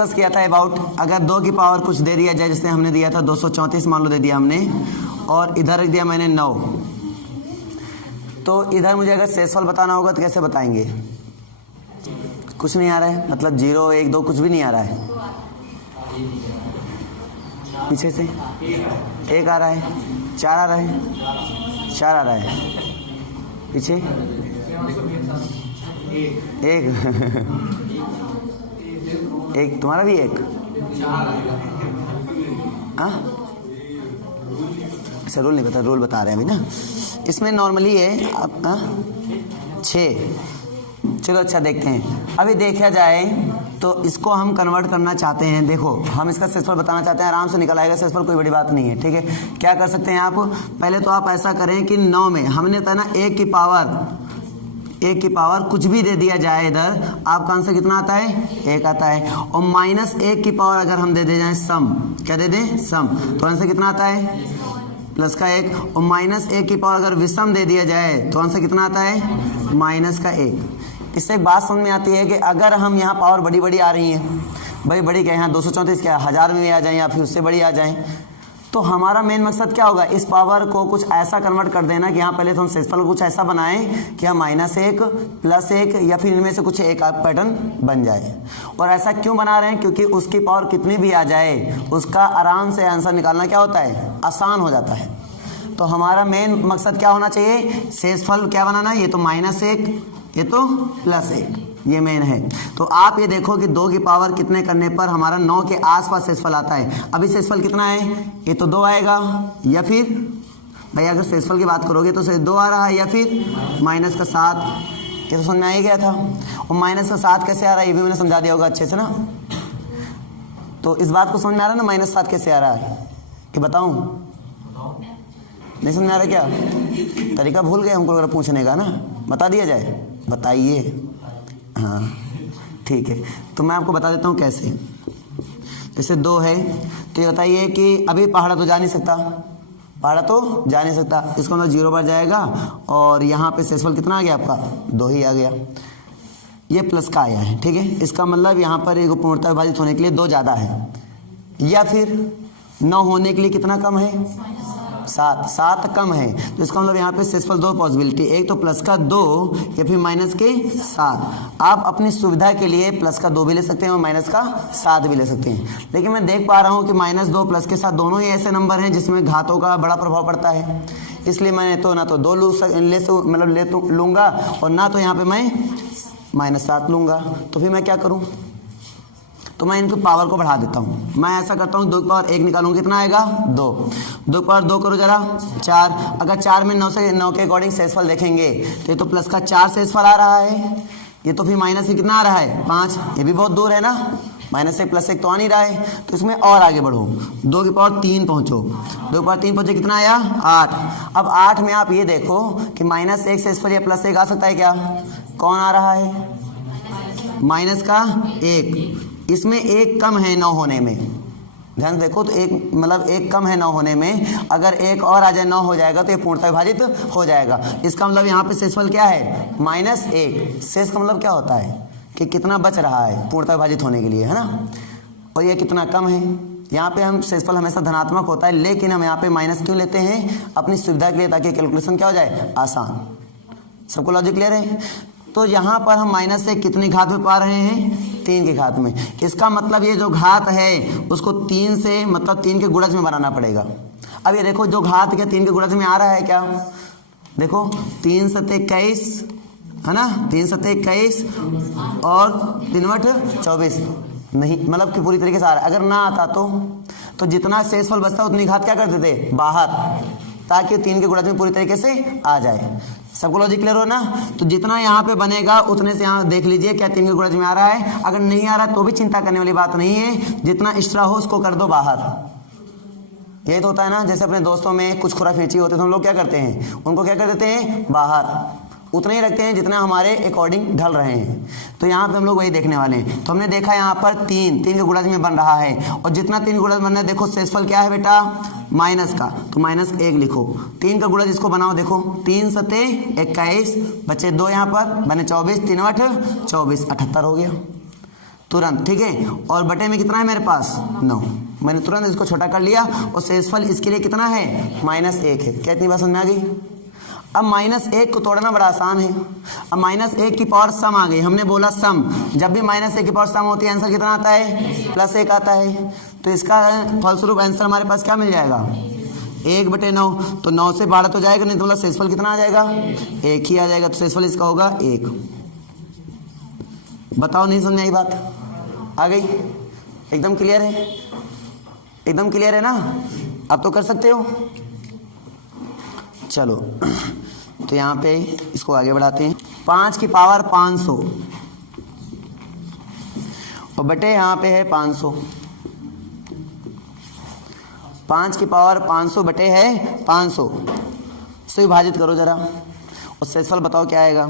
Discuss किया था about अगर 2 की पावर कुछ दे दिया जाए, जैसे हमने दिया था 234 मान लो दे दिया हमने, और इधर रख दिया मैंने 9, तो इधर मुझे अगर शेषफल बताना होगा तो कैसे बताएंगे? कुछ नहीं आ रहा है, मतलब 0 1 2 कुछ भी नहीं आ रहा है। पीछे से 1 आ रहा है, 4 आ रहा है, 4 आ रहा है, पीछे 1 1 तुम्हारा भी 1। हाँ अच्छा, रूल नहीं पता, रूल बता रहे हैं अभी ना। इसमें नॉर्मली है अब 6। चलो अच्छा देखते हैं। अभी देखा जाए तो इसको हम कन्वर्ट करना चाहते हैं। देखो हम इसका शेषफल बताना चाहते हैं, आराम से निकल आएगा शेषफल, कोई बड़ी बात नहीं है, ठीक है। क्या कर सकते हैं आप? पहले तो आप ऐसा करें कि 9 में हमने था ना 1 की पावर कुछ भी दे दिया जाए इधर, आपका आंसर कितना आता है? 1 आता है। और -1 की पावर अगर हम दे जाए सम, क्या दे दें? सम, तो आंसर कितना आता है? प्लस का 1। और -1 की पावर अगर विषम दे दिया जाए तो आंसर कितना आता है? -1। इससे एक बात समझ में आती है कि अगर हम यहाँ पावर बड़ी बड़ी आ रही हैं, बड़ी क्या यहाँ 234 क्या 1000 में भी आ जाएं या फिर उससे बड़ी आ जाएं, तो हमारा मेन मकसद क्या होगा? इस पावर को कुछ ऐसा कन्वर्ट कर देना कि यहाँ पहले तो हम शेषफल को कुछ ऐसा बनाएं कि हम -1 +1 या फिर इनमें से कुछ एक पैटर्न बन जाए। और ऐसा क्यों बना रहे हैं? क्योंकि उसकी पावर कितनी भी आ जाए उसका आराम से आंसर निकालना क्या होता है? आसान हो जाता है। तो हमारा मेन मकसद क्या होना चाहिए? शेषफल क्या बनाना है? ये तो -1, ये तो +1, ये मेन है। तो आप ये देखो कि 2 की पावर कितने करने पर हमारा 9 के आसपास शेषफल आता है। अभी शेषफल कितना है? ये तो 2 आएगा, या फिर भाई अगर शेषफल की बात करोगे तो 2 आ रहा है, या फिर -7। ये तो समझ में आ ही गया था। और -7 कैसे आ रहा है ये भी मैंने समझा दिया होगा अच्छे से ना। तो इस बात को समझ में आ रहा है ना -7 कैसे आ रहा है कि बताऊं? नहीं समझ में आ रहा क्या? तरीका भूल गए हमको अगर पूछने का ना, बता दिया जाए, बताइए। हाँ ठीक है, तो मैं आपको बता देता हूँ कैसे। जैसे 2 है तो ये बताइए कि अभी पहाड़ा तो जा नहीं सकता, इसका मतलब 0 पर जाएगा। और यहाँ पे शेषफल कितना आ गया आपका? 2 ही आ गया। ये प्लस का आया है, ठीक है। इसका मतलब यहाँ पर एक पूर्णतः विभाजित होने के लिए 2 ज़्यादा है, या फिर 9 होने के लिए कितना कम है? 7 कम है। तो इसका मतलब यहाँ पे शेषफल 2 पॉसिबिलिटी, एक तो प्लस का 2 या फिर -7। आप अपनी सुविधा के लिए प्लस का 2 भी ले सकते हैं और -7 भी ले सकते हैं। लेकिन मैं देख पा रहा हूँ कि -2 प्लस के साथ दोनों ही ऐसे नंबर हैं जिसमें घातों का बड़ा प्रभाव पड़ता है, इसलिए मैंने तो ना तो 2 लूँगा और ना तो यहाँ पे मैं -7 लूँगा। तो फिर मैं क्या करूँ? तो मैं इनकी पावर को बढ़ा देता हूँ। मैं ऐसा करता हूँ 2 की पावर 1 निकालूंगा, कितना आएगा? 2। 2 की पावर 2 करो जरा, 4। अगर 4 में 9 के अकॉर्डिंग शेषफल देखेंगे तो ये तो प्लस का 4 शेषफल आ रहा है, ये तो फिर माइनस से कितना आ रहा है? 5। ये भी बहुत दूर है ना, -1 +1 तो आ नहीं रहा है। तो इसमें और आगे बढ़ो, 2 की पावर 3 पहुँचो, 2 की पावर 3 पहुँचे, कितना आया? 8। अब 8 में आप ये देखो कि -1 शेषफल या +1 आ सकता है क्या? कौन आ रहा है? -1। इसमें 1 कम है 9 होने में, ध्यान से देखो तो 1 मतलब 1 कम है 9 होने में। अगर 1 और आ जाए 9 हो जाएगा तो ये पूर्णतः विभाजित हो जाएगा। इसका मतलब यहाँ पे शेषफल क्या है? -1। शेष का मतलब क्या होता है कि कितना बच रहा है पूर्णतः विभाजित होने के लिए, है ना। और ये कितना कम है। यहाँ पे हम शेषफल हमेशा धनात्मक होता है, लेकिन हम यहाँ पे माइनस क्यों लेते हैं? अपनी सुविधा के लिए, ताकि कैलकुलेशन क्या हो जाए? आसान। सबको लॉजिक क्लियर है? तो यहाँ पर हम -1 कितनी घात में पा रहे हैं? 3 की घात में। इसका मतलब ये जो घात है उसको 3 से मतलब 3 के गुणज में बनाना पड़ेगा। अब ये देखो जो घात क्या 3 के गुणज में आ रहा है क्या? देखो 3 × 21 है ना, 3 × 21 और 3 × 24 नहीं, मतलब कि पूरी तरीके से आ रहा है। अगर ना आता तो जितना शेषफल बचता उतनी घात क्या कर देते? बाहर, ताकि 3 के गुणज में पूरी तरीके से आ जाए। सबको लॉजिक क्लियर हो ना। तो जितना यहाँ पे बनेगा उतने से यहाँ देख लीजिए क्या 3 के गुणज में आ रहा है। अगर नहीं आ रहा तो भी चिंता करने वाली बात नहीं है, जितना एक्स्ट्रा हो उसको कर दो बाहर। ये तो होता है ना, जैसे अपने दोस्तों में कुछ खुराफेची होते तो हम लोग क्या करते हैं? उनको क्या कर देते हैं? बाहर। उतने ही रखते हैं जितना हमारे अकॉर्डिंग ढल रहे हैं। तो यहाँ पे हम लोग वही देखने वाले हैं। तो हमने देखा यहाँ पर 3 के गुणज में बन रहा है, और जितना 3 के गुणज बन रहा है, देखो शेषफल क्या है बेटा? माइनस का, तो -1 लिखो। 3 का गुणज इसको बनाओ, देखो 3 × 21 बचे 2 यहाँ पर बने 24, 3 × 8 24, 78 हो गया। तुरंत, ठीक है। और बटे में कितना है मेरे पास 9, मैंने तुरंत इसको छोटा कर लिया और शेषफल इसके लिए कितना है -1 है। क्या इतनी बात समझ में आ गई? अब -1 को तोड़ना बड़ा आसान है। अब -1 की पावर सम आ गई, हमने बोला सम, जब भी -1 की पावर सम होती है आंसर कितना आता है +1 आता है। तो इसका फलस्वरूप आंसर हमारे पास क्या मिल जाएगा 1/9। तो 9 से बाहर तो जाएगा नहीं, तो मतलब शेषफल कितना आ जाएगा 1 ही आ जाएगा। तो शेषफल इसका होगा 1। बताओ नहीं समझ में आई बात? आ गई? एकदम क्लियर है? एकदम क्लियर है ना? अब तो कर सकते हो। चलो तो यहाँ पे इसको आगे बढ़ाते हैं। 5 की पावर 500 और बटे यहाँ पे है 500। 5 की पावर 500 बटे है 500 से विभाजित करो जरा और शेषफल बताओ क्या आएगा।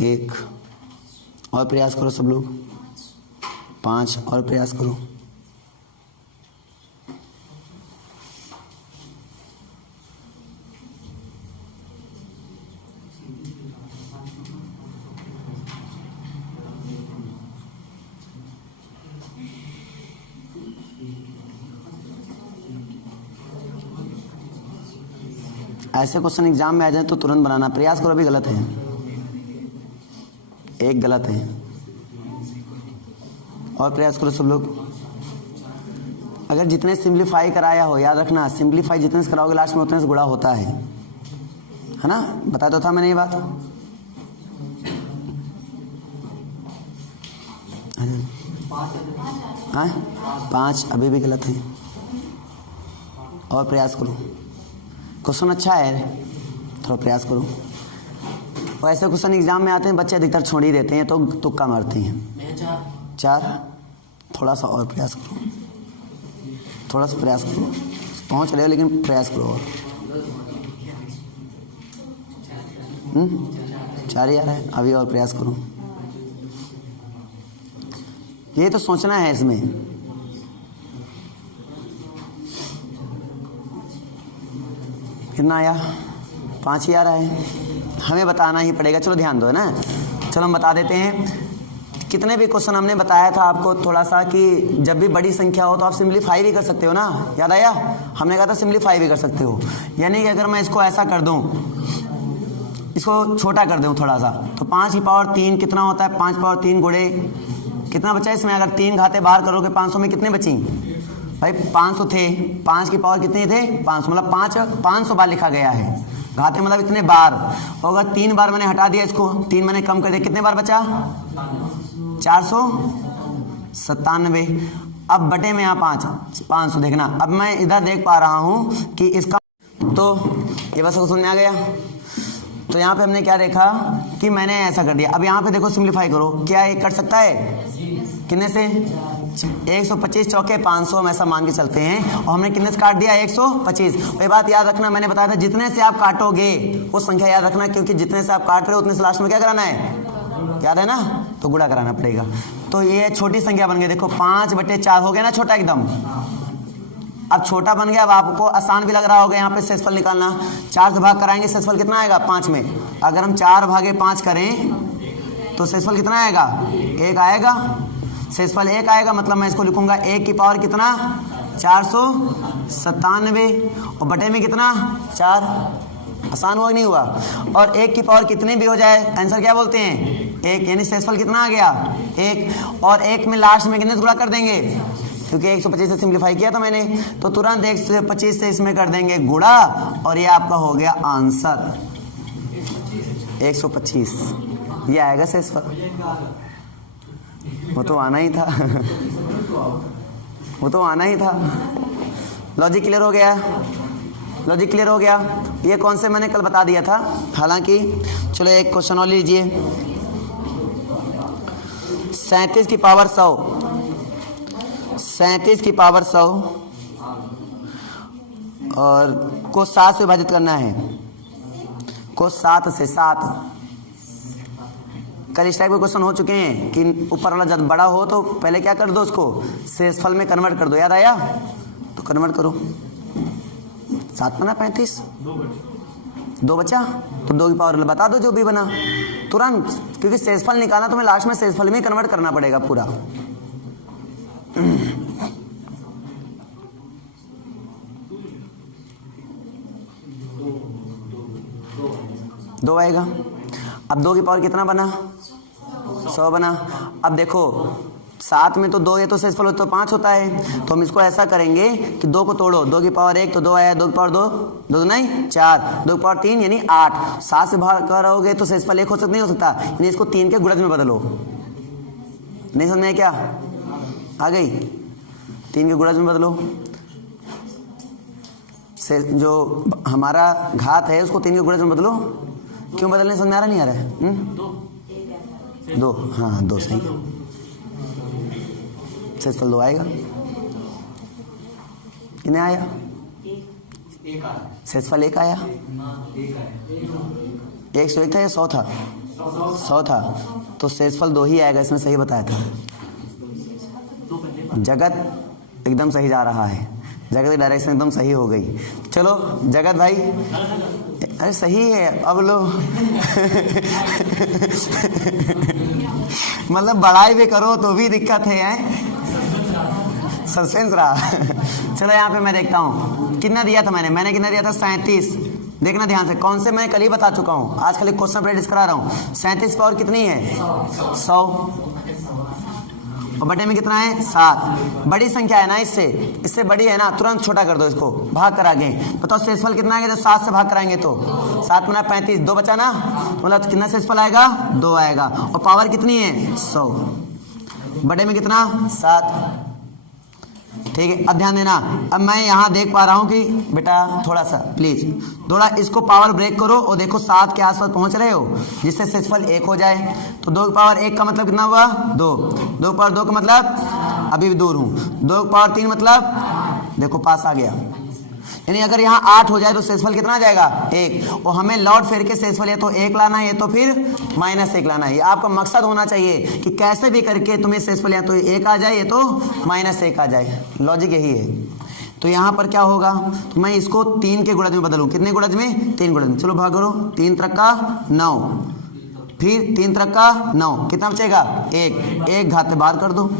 एक और प्रयास करो सब लोग। 5 और प्रयास करो। ऐसे क्वेश्चन एग्जाम में आ जाए तो तुरंत बनाना। प्रयास करो, अभी गलत है, एक गलत है। और प्रयास करो सब लोग। अगर जितने सिंप्लीफाई कराया हो, याद रखना सिंप्लीफाई जितने से कराओगे लास्ट में उतने से गुणा होता है ना? बताया तो था मैंने ये बात। हाँ 5 अभी भी गलत है। और प्रयास करो। क्वेश्चन अच्छा है, थोड़ा प्रयास करो। और ऐसे क्वेश्चन एग्जाम में आते हैं बच्चे अधिकतर छोड़ ही देते हैं, तो तुक्का मारते हैं। 4 थोड़ा सा और प्रयास करो, थोड़ा सा प्रयास करो। पहुंच रहे हो लेकिन प्रयास करो और 4 ही आ रहा है, अभी और प्रयास करो। ये तो सोचना है इसमें। कितना आया? 5 ही आ रहा है, हमें बताना ही पड़ेगा। चलो ध्यान दो, है ना? चलो हम बता देते हैं। कितने भी क्वेश्चन हमने बताया था आपको थोड़ा सा कि जब भी बड़ी संख्या हो तो आप सिंप्लीफाई भी कर सकते हो ना, याद आया? हमने कहा था सिंप्लीफाई भी कर सकते हो। यानी कि अगर मैं इसको ऐसा कर दूं, इसको छोटा कर दूं थोड़ा सा, तो 5 की पावर 3 कितना होता है? 5 पावर 3 गुणे कितना बचा इसमें? अगर 3 घाते बाहर करोगे 500 में कितने बची भाई? 500 थे। 5 की पावर कितने थे? 500, मतलब 500 बार लिखा गया है। घाते मतलब इतने बार। और अगर 3 बार मैंने हटा दिया इसको, 3 मैंने कम कर दिया, कितने बार बचा? 497। अब बटे में यहाँ 500 देखना। अब मैं इधर देख पा रहा हूँ कि इसका, तो ये बस समझ में आ गया। तो यहाँ पे हमने क्या देखा कि मैंने ऐसा कर दिया। अब यहाँ पे देखो सिंप्लीफाई करो, क्या ये कट सकता है? कितने से? 125 चौके 500 हम ऐसा मान के चलते हैं। और हमने कितने से काट दिया? 125। ये बात याद रखना, मैंने बताया था जितने से आप काटोगे वो संख्या याद रखना, क्योंकि जितने से आप काट रहे हो उतने से लास्ट में क्या कराना है? याद है ना? तो गुणा कराना पड़ेगा। तो ये छोटी संख्या बन गई, देखो 5/4 हो गया ना, छोटा एकदम। अब छोटा बन गया। अब आपको आसान भी लग रहा होगा यहाँ पे शेषफल निकालना। 4 से भाग कराएंगे, शेषफल कितना आएगा? 5 में। अगर हम 4/5 करें तो शेषफल कितना आएगा? 1 आएगा। शेषफल 1 आएगा, मतलब मैं इसको लिखूंगा 1 की पावर कितना? 497। और बटे में कितना? 4। आसान हुआ कि नहीं हुआ? और 1 की पावर कितने भी हो जाए आंसर क्या बोलते हैं? 1, यानी शेषफल कितना आ गया? 1। और 1 में लास्ट में कितने से गुणा कर देंगे? क्योंकि 125 से सिंप्लीफाई किया था मैंने, तो तुरंत 125 से इसमें कर देंगे गुणा, और ये आपका हो गया आंसर 125। ये आएगा शेषफल। वो तो आना ही था वो तो आना ही था। लॉजिक क्लियर हो गया? लॉजिक क्लियर हो गया? ये कौन से मैंने कल बता दिया था हालांकि। चलो एक क्वेश्चन और लीजिए। 37 की पावर 100, 37 की पावर 100 और को 7 से विभाजित करना है, को 7 से 7। कल इस टाइप के क्वेश्चन हो चुके हैं कि ऊपर वाला जब बड़ा हो तो पहले क्या कर दो, उसको शेषफल में कन्वर्ट कर दो। याद आया? तो कन्वर्ट करो। 7 बना 35, 2 बचा, तो 2 की पावर बता दो जो भी बना तुरंत, क्योंकि शेषफल निकालना तुम्हें लास्ट में शेषफल में कन्वर्ट करना पड़ेगा पूरा। दो आएगा। अब 2 की पावर कितना बना? 100 बना। अब देखो 7 में तो 2 है तो शेषफल तो 5 होता है, तो हम इसको ऐसा करेंगे कि 2 को तोड़ो, 2 की पावर 1 तो 2 आया, 2 की पावर 2, 2 नहीं 4, 2 की पावर 3 यानी 8। 7 से भाग करोगे तो शेषफल 1 हो सकता नहीं हो सकता, यानी इसको 3 के गुणज में बदलो। नहीं समझ में क्या आ गई? 3 के गुणज में बदलो। जो हमारा घात है उसको 3 के गुणज में बदलो। क्यों बदलने समझ में आ रहा नहीं आ रहा है? 2, हाँ 2 सही। शेषफल 2 आएगा। कितने आया? शेषफल 1 आया। 101 था या 100 था? 100 था, तो शेषफल 2 ही आएगा। इसमें सही बताया था। जगत एकदम सही जा रहा है, जगत की डायरेक्शन एकदम सही हो गई। चलो जगत भाई, अरे सही है अब लो मतलब बड़ाई भी करो तो भी दिक्कत है, सस्पेंस रहा चलो यहाँ पे मैं देखता हूँ कितना दिया था मैंने कितना दिया था? 37। देखना ध्यान से, कौन से मैं कल ही बता चुका हूँ, आज खाली क्वेश्चन प्रैक्टिस करा रहा हूँ। 37 पावर कितनी है? 100 और बटे में कितना है? 7। बड़ी संख्या है ना, इससे बड़ी है ना, तुरंत छोटा कर दो इसको, भाग कर आगे। बताओ शेषफल कितना आएगा जब 7 से भाग कराएंगे तो? 7 बना 35, 2 बचा ना, मतलब कितना शेषफल आएगा? 2 आएगा। और पावर कितनी है? 100 बटे में कितना? 7। ठीक है, अब ध्यान देना। अब मैं यहाँ देख पा रहा हूँ कि बेटा थोड़ा सा प्लीज थोड़ा इसको पावर ब्रेक करो और देखो 7 के आसपास पहुंच रहे हो, जिससे शेषफल 1 हो जाए। तो 2 की पावर 1 का मतलब कितना हुआ? 2। 2 की पावर 2 का मतलब अभी भी दूर हूँ। 2 की पावर 3 मतलब देखो पास आ गया। यानी अगर यहाँ 8 हो जाए तो शेषफल कितना आ जाएगा? 1। और हमें लौट फेर के शेषफल या तो 1 लाना है या तो फिर -1 लाना है। ये आपका मकसद होना चाहिए कि कैसे भी करके तुम्हें शेषफल या तो 1 आ जाए या तो -1 आ जाए। लॉजिक यही है। तो यहाँ पर क्या होगा, तो मैं इसको 3 के गुणज में बदलूँ। कितने गुणज में? 3 गुणज में। चलो भाग करो, 3 त्रिक का 9, फिर 3 त्रिक का 9, कितना बचेगा? 1 घात से बाहर कर दो।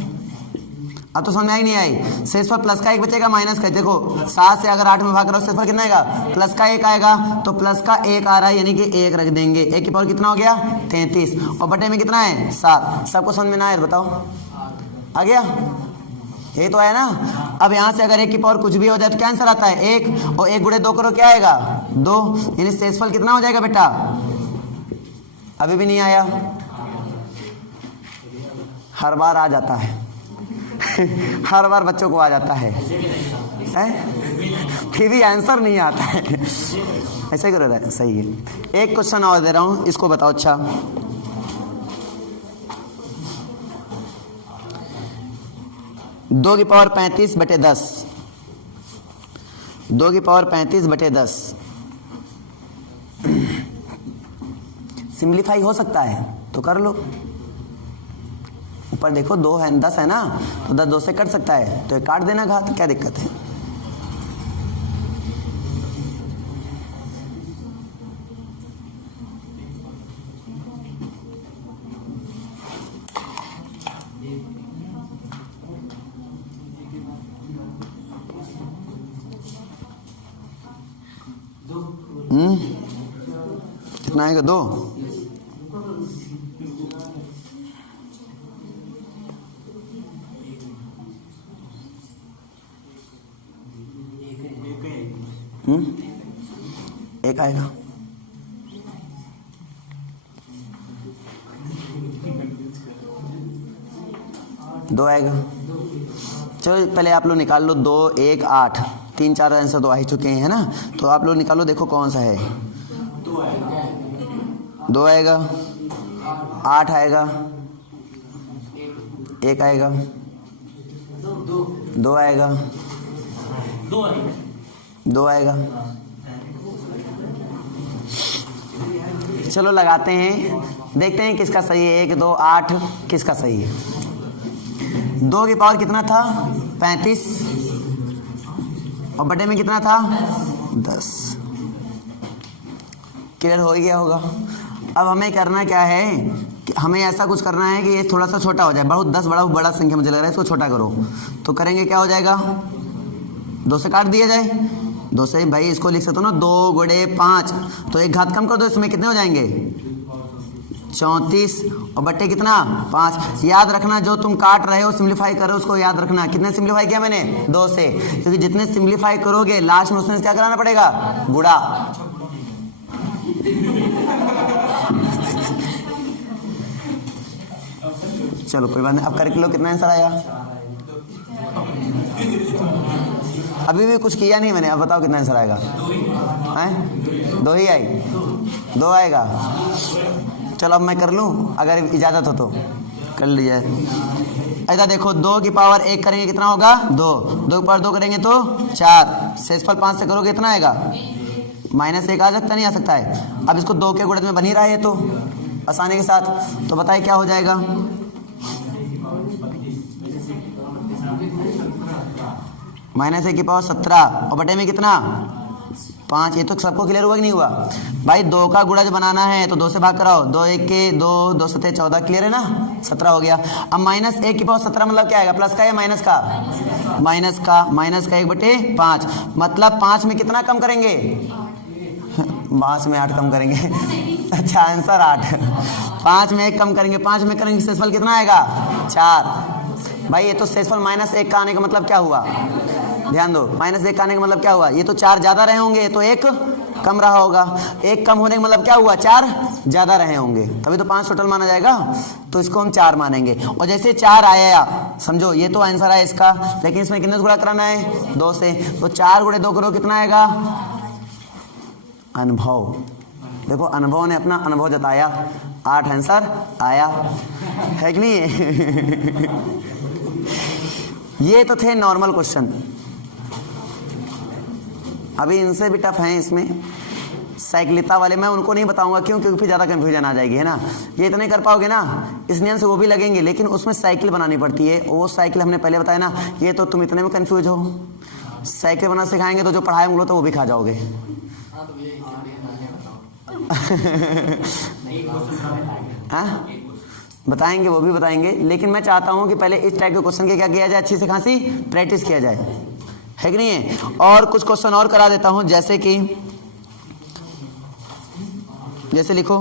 अब तो समझ आई नहीं आई? शेषफल प्लस का 1 बचेगा माइनस का, देखो 7 से अगर 8 में भाग करो शेषफल कितना आएगा? प्लस का 1 आएगा, तो प्लस का 1 आ रहा है यानी कि 1 रख देंगे। 1 की पावर कितना हो गया? 33 और बटे में कितना है? 7। सबको समझ में ना आए बताओ? आ गया? ये तो है ना। अब यहाँ से अगर 1 की पावर कुछ भी हो जाए तो क्या आंसर आता है? 1 और 1 गुणे 2 करो, क्या आएगा? 2। यानी शेषफल कितना हो जाएगा बेटा? अभी भी नहीं आया? हर बार आ जाता है हर बार बच्चों को आ जाता है, फिर भी आंसर नहीं आता है ऐसे करो रहा है। सही है। एक क्वेश्चन और दे रहा हूं, इसको बताओ। अच्छा, दो की पावर 35 बटे 10, 2 की पावर 35 बटे 10 सिंप्लीफाई हो सकता है तो कर लो। ऊपर देखो 2 है, 10 है ना, तो 10 2 से कट सकता है, तो काट देना घात, क्या दिक्कत है? कितना आएगा 2। एक आएगा। दो आएगा। चलो पहले आप लोग निकाल लो 2, 1, 8, 3, 4 आंसर 2 आ ही चुके हैं, है ना। तो आप लोग निकालो, देखो कौन सा है। 2 आएगा, 8 आएगा, 1 आएगा, 2 आएगा, 2 आएगा। चलो लगाते हैं, देखते हैं किसका सही है। 1, 2, 8 किसका सही है। 2 की पावर कितना था 35 और बटे में कितना था 10। क्लियर हो गया होगा। अब हमें करना क्या है कि हमें ऐसा कुछ करना है कि ये थोड़ा सा छोटा हो जाए। बहुत 10 बड़ा संख्या मुझे लग रहा है, इसको छोटा करो। तो करेंगे क्या हो जाएगा, 2 से काट दिया जाए। 2 से भाई इसको लिख सकते हो ना, 2 गुणे 5, तो एक घात कम कर दो, इसमें कितने हो जाएंगे 34 और बट्टे कितना 5। याद रखना जो तुम काट रहे हो सिंप्लीफाई कर रहे हो उसको याद रखना। कितने सिंप्लीफाई किया मैंने 2 से, क्योंकि जितने सिंप्लीफाई करोगे लास्ट में उसमें क्या कराना पड़ेगा गुणा। चलो कोई बात नहीं। अब करके लो कितना आंसर आया। अभी भी कुछ किया नहीं मैंने, अब बताओ कितना आंसर आएगा। हैं 2 ही आई, 2 आएगा। चलो अब मैं कर लूँ अगर इजाज़त हो तो कर लीजिए। ऐसा देखो 2 की पावर 1 करेंगे कितना होगा 2, 2 की पावर 2 करेंगे तो 4, शेषफल 5 से करोगे कितना आएगा -1 आ सकता नहीं आ सकता है। अब इसको 2 के गुणज में बन ही रहा है तो आसानी के साथ। तो बताइए क्या हो जाएगा। -1 की पावर 17 और बटे में कितना 5। ये तो सबको क्लियर हुआ कि नहीं हुआ भाई। 2 का गुणज बनाना है तो 2 से भाग कराओ। 2 1 के 2, 2 7 14, क्लियर है ना, 17 हो गया। अब -1 की पावर 17 मतलब क्या आएगा, प्लस का या माइनस का, माइनस का 1/5 मतलब 5 में कितना कम करेंगे 5 में 8 कम करेंगे। अच्छा आंसर 8। 5 में 1 कम करेंगे, 5 में करेंगे शेषफल कितना आएगा 4। भाई ये तो शेषफल -1 का आने का मतलब क्या हुआ, ध्यान दो। -1 आने का मतलब क्या हुआ, ये तो 4 ज्यादा रहे होंगे तो 1 कम रहा होगा। 1 कम होने का मतलब क्या हुआ 4 ज्यादा रहे होंगे, तभी तो 5 टोटल माना जाएगा। तो इसको हम 4 मानेंगे। और जैसे 4 आया समझो ये तो आंसर है इसका, लेकिन इसमें कितने से गुणा कराना है 2 से। तो 4 गुणे 2 करो कितना आएगा अनुभव। देखो अनुभव ने अपना अनुभव जताया, 8 आंसर आया है कि नहीं। ये तो थे नॉर्मल क्वेश्चन। अभी इनसे भी टफ हैं इसमें साइक्लिता वाले, मैं उनको नहीं बताऊंगा क्यों, क्योंकि फिर ज़्यादा कन्फ्यूजन आ जाएगी, है ना। ये इतने कर पाओगे ना, इस नियम से वो भी लगेंगे, लेकिन उसमें साइकिल बनानी पड़ती है। वो साइकिल हमने पहले बताया ना, ये तो तुम इतने में कन्फ्यूज हो। साइकिल बनाना सिखाएंगे तो जो पढ़ाए होंगे तो वो भी खा जाओगे। हाँ बताएंगे, वो भी बताएंगे, लेकिन मैं चाहता हूँ कि पहले इस टाइप के क्वेश्चन के क्या किया जाए, अच्छी से खासी प्रैक्टिस किया जाए, है कि नहीं है। और कुछ क्वेश्चन और करा देता हूँ, जैसे लिखो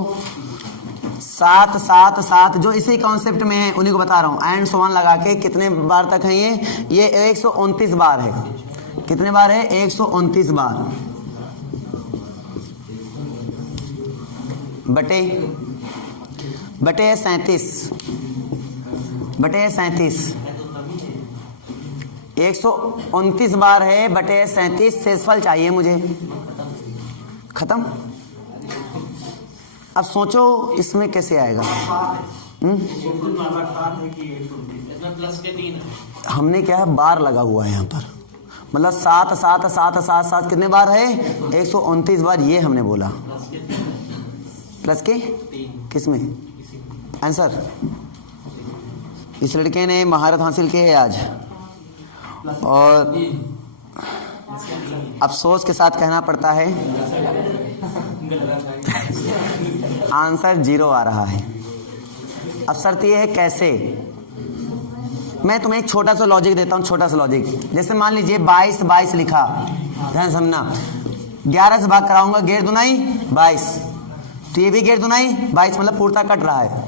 7 7 7 जो इसी कॉन्सेप्ट में है उन्हीं को बता रहा हूँ। एंड सो ऑन लगा के कितने बार तक है ये 129 बार है। कितने बार है 129 बार बटे 37 129 बार है बटे 37। शेषफल चाहिए मुझे, खत्म। अब सोचो इसमें कैसे आएगा। हमने क्या है बार लगा हुआ है यहाँ पर, मतलब 7 7 7 7 7 कितने बार है 129 बार, ये हमने बोला। प्लस के किसमें आंसर, इस लड़के ने महारत हासिल की है आज, और अफसोस के साथ कहना पड़ता है आंसर 0 आ रहा है। अब शर्त ये है कैसे। मैं तुम्हें एक छोटा सा लॉजिक देता हूँ, छोटा सा लॉजिक। जैसे मान लीजिए 22 22 लिखा, ध्यान समझना, 11 से भाग कराऊंगा, 11 दूनाई 22, तो ये भी गैर दुनाई 22 मतलब पूर्णता कट रहा है।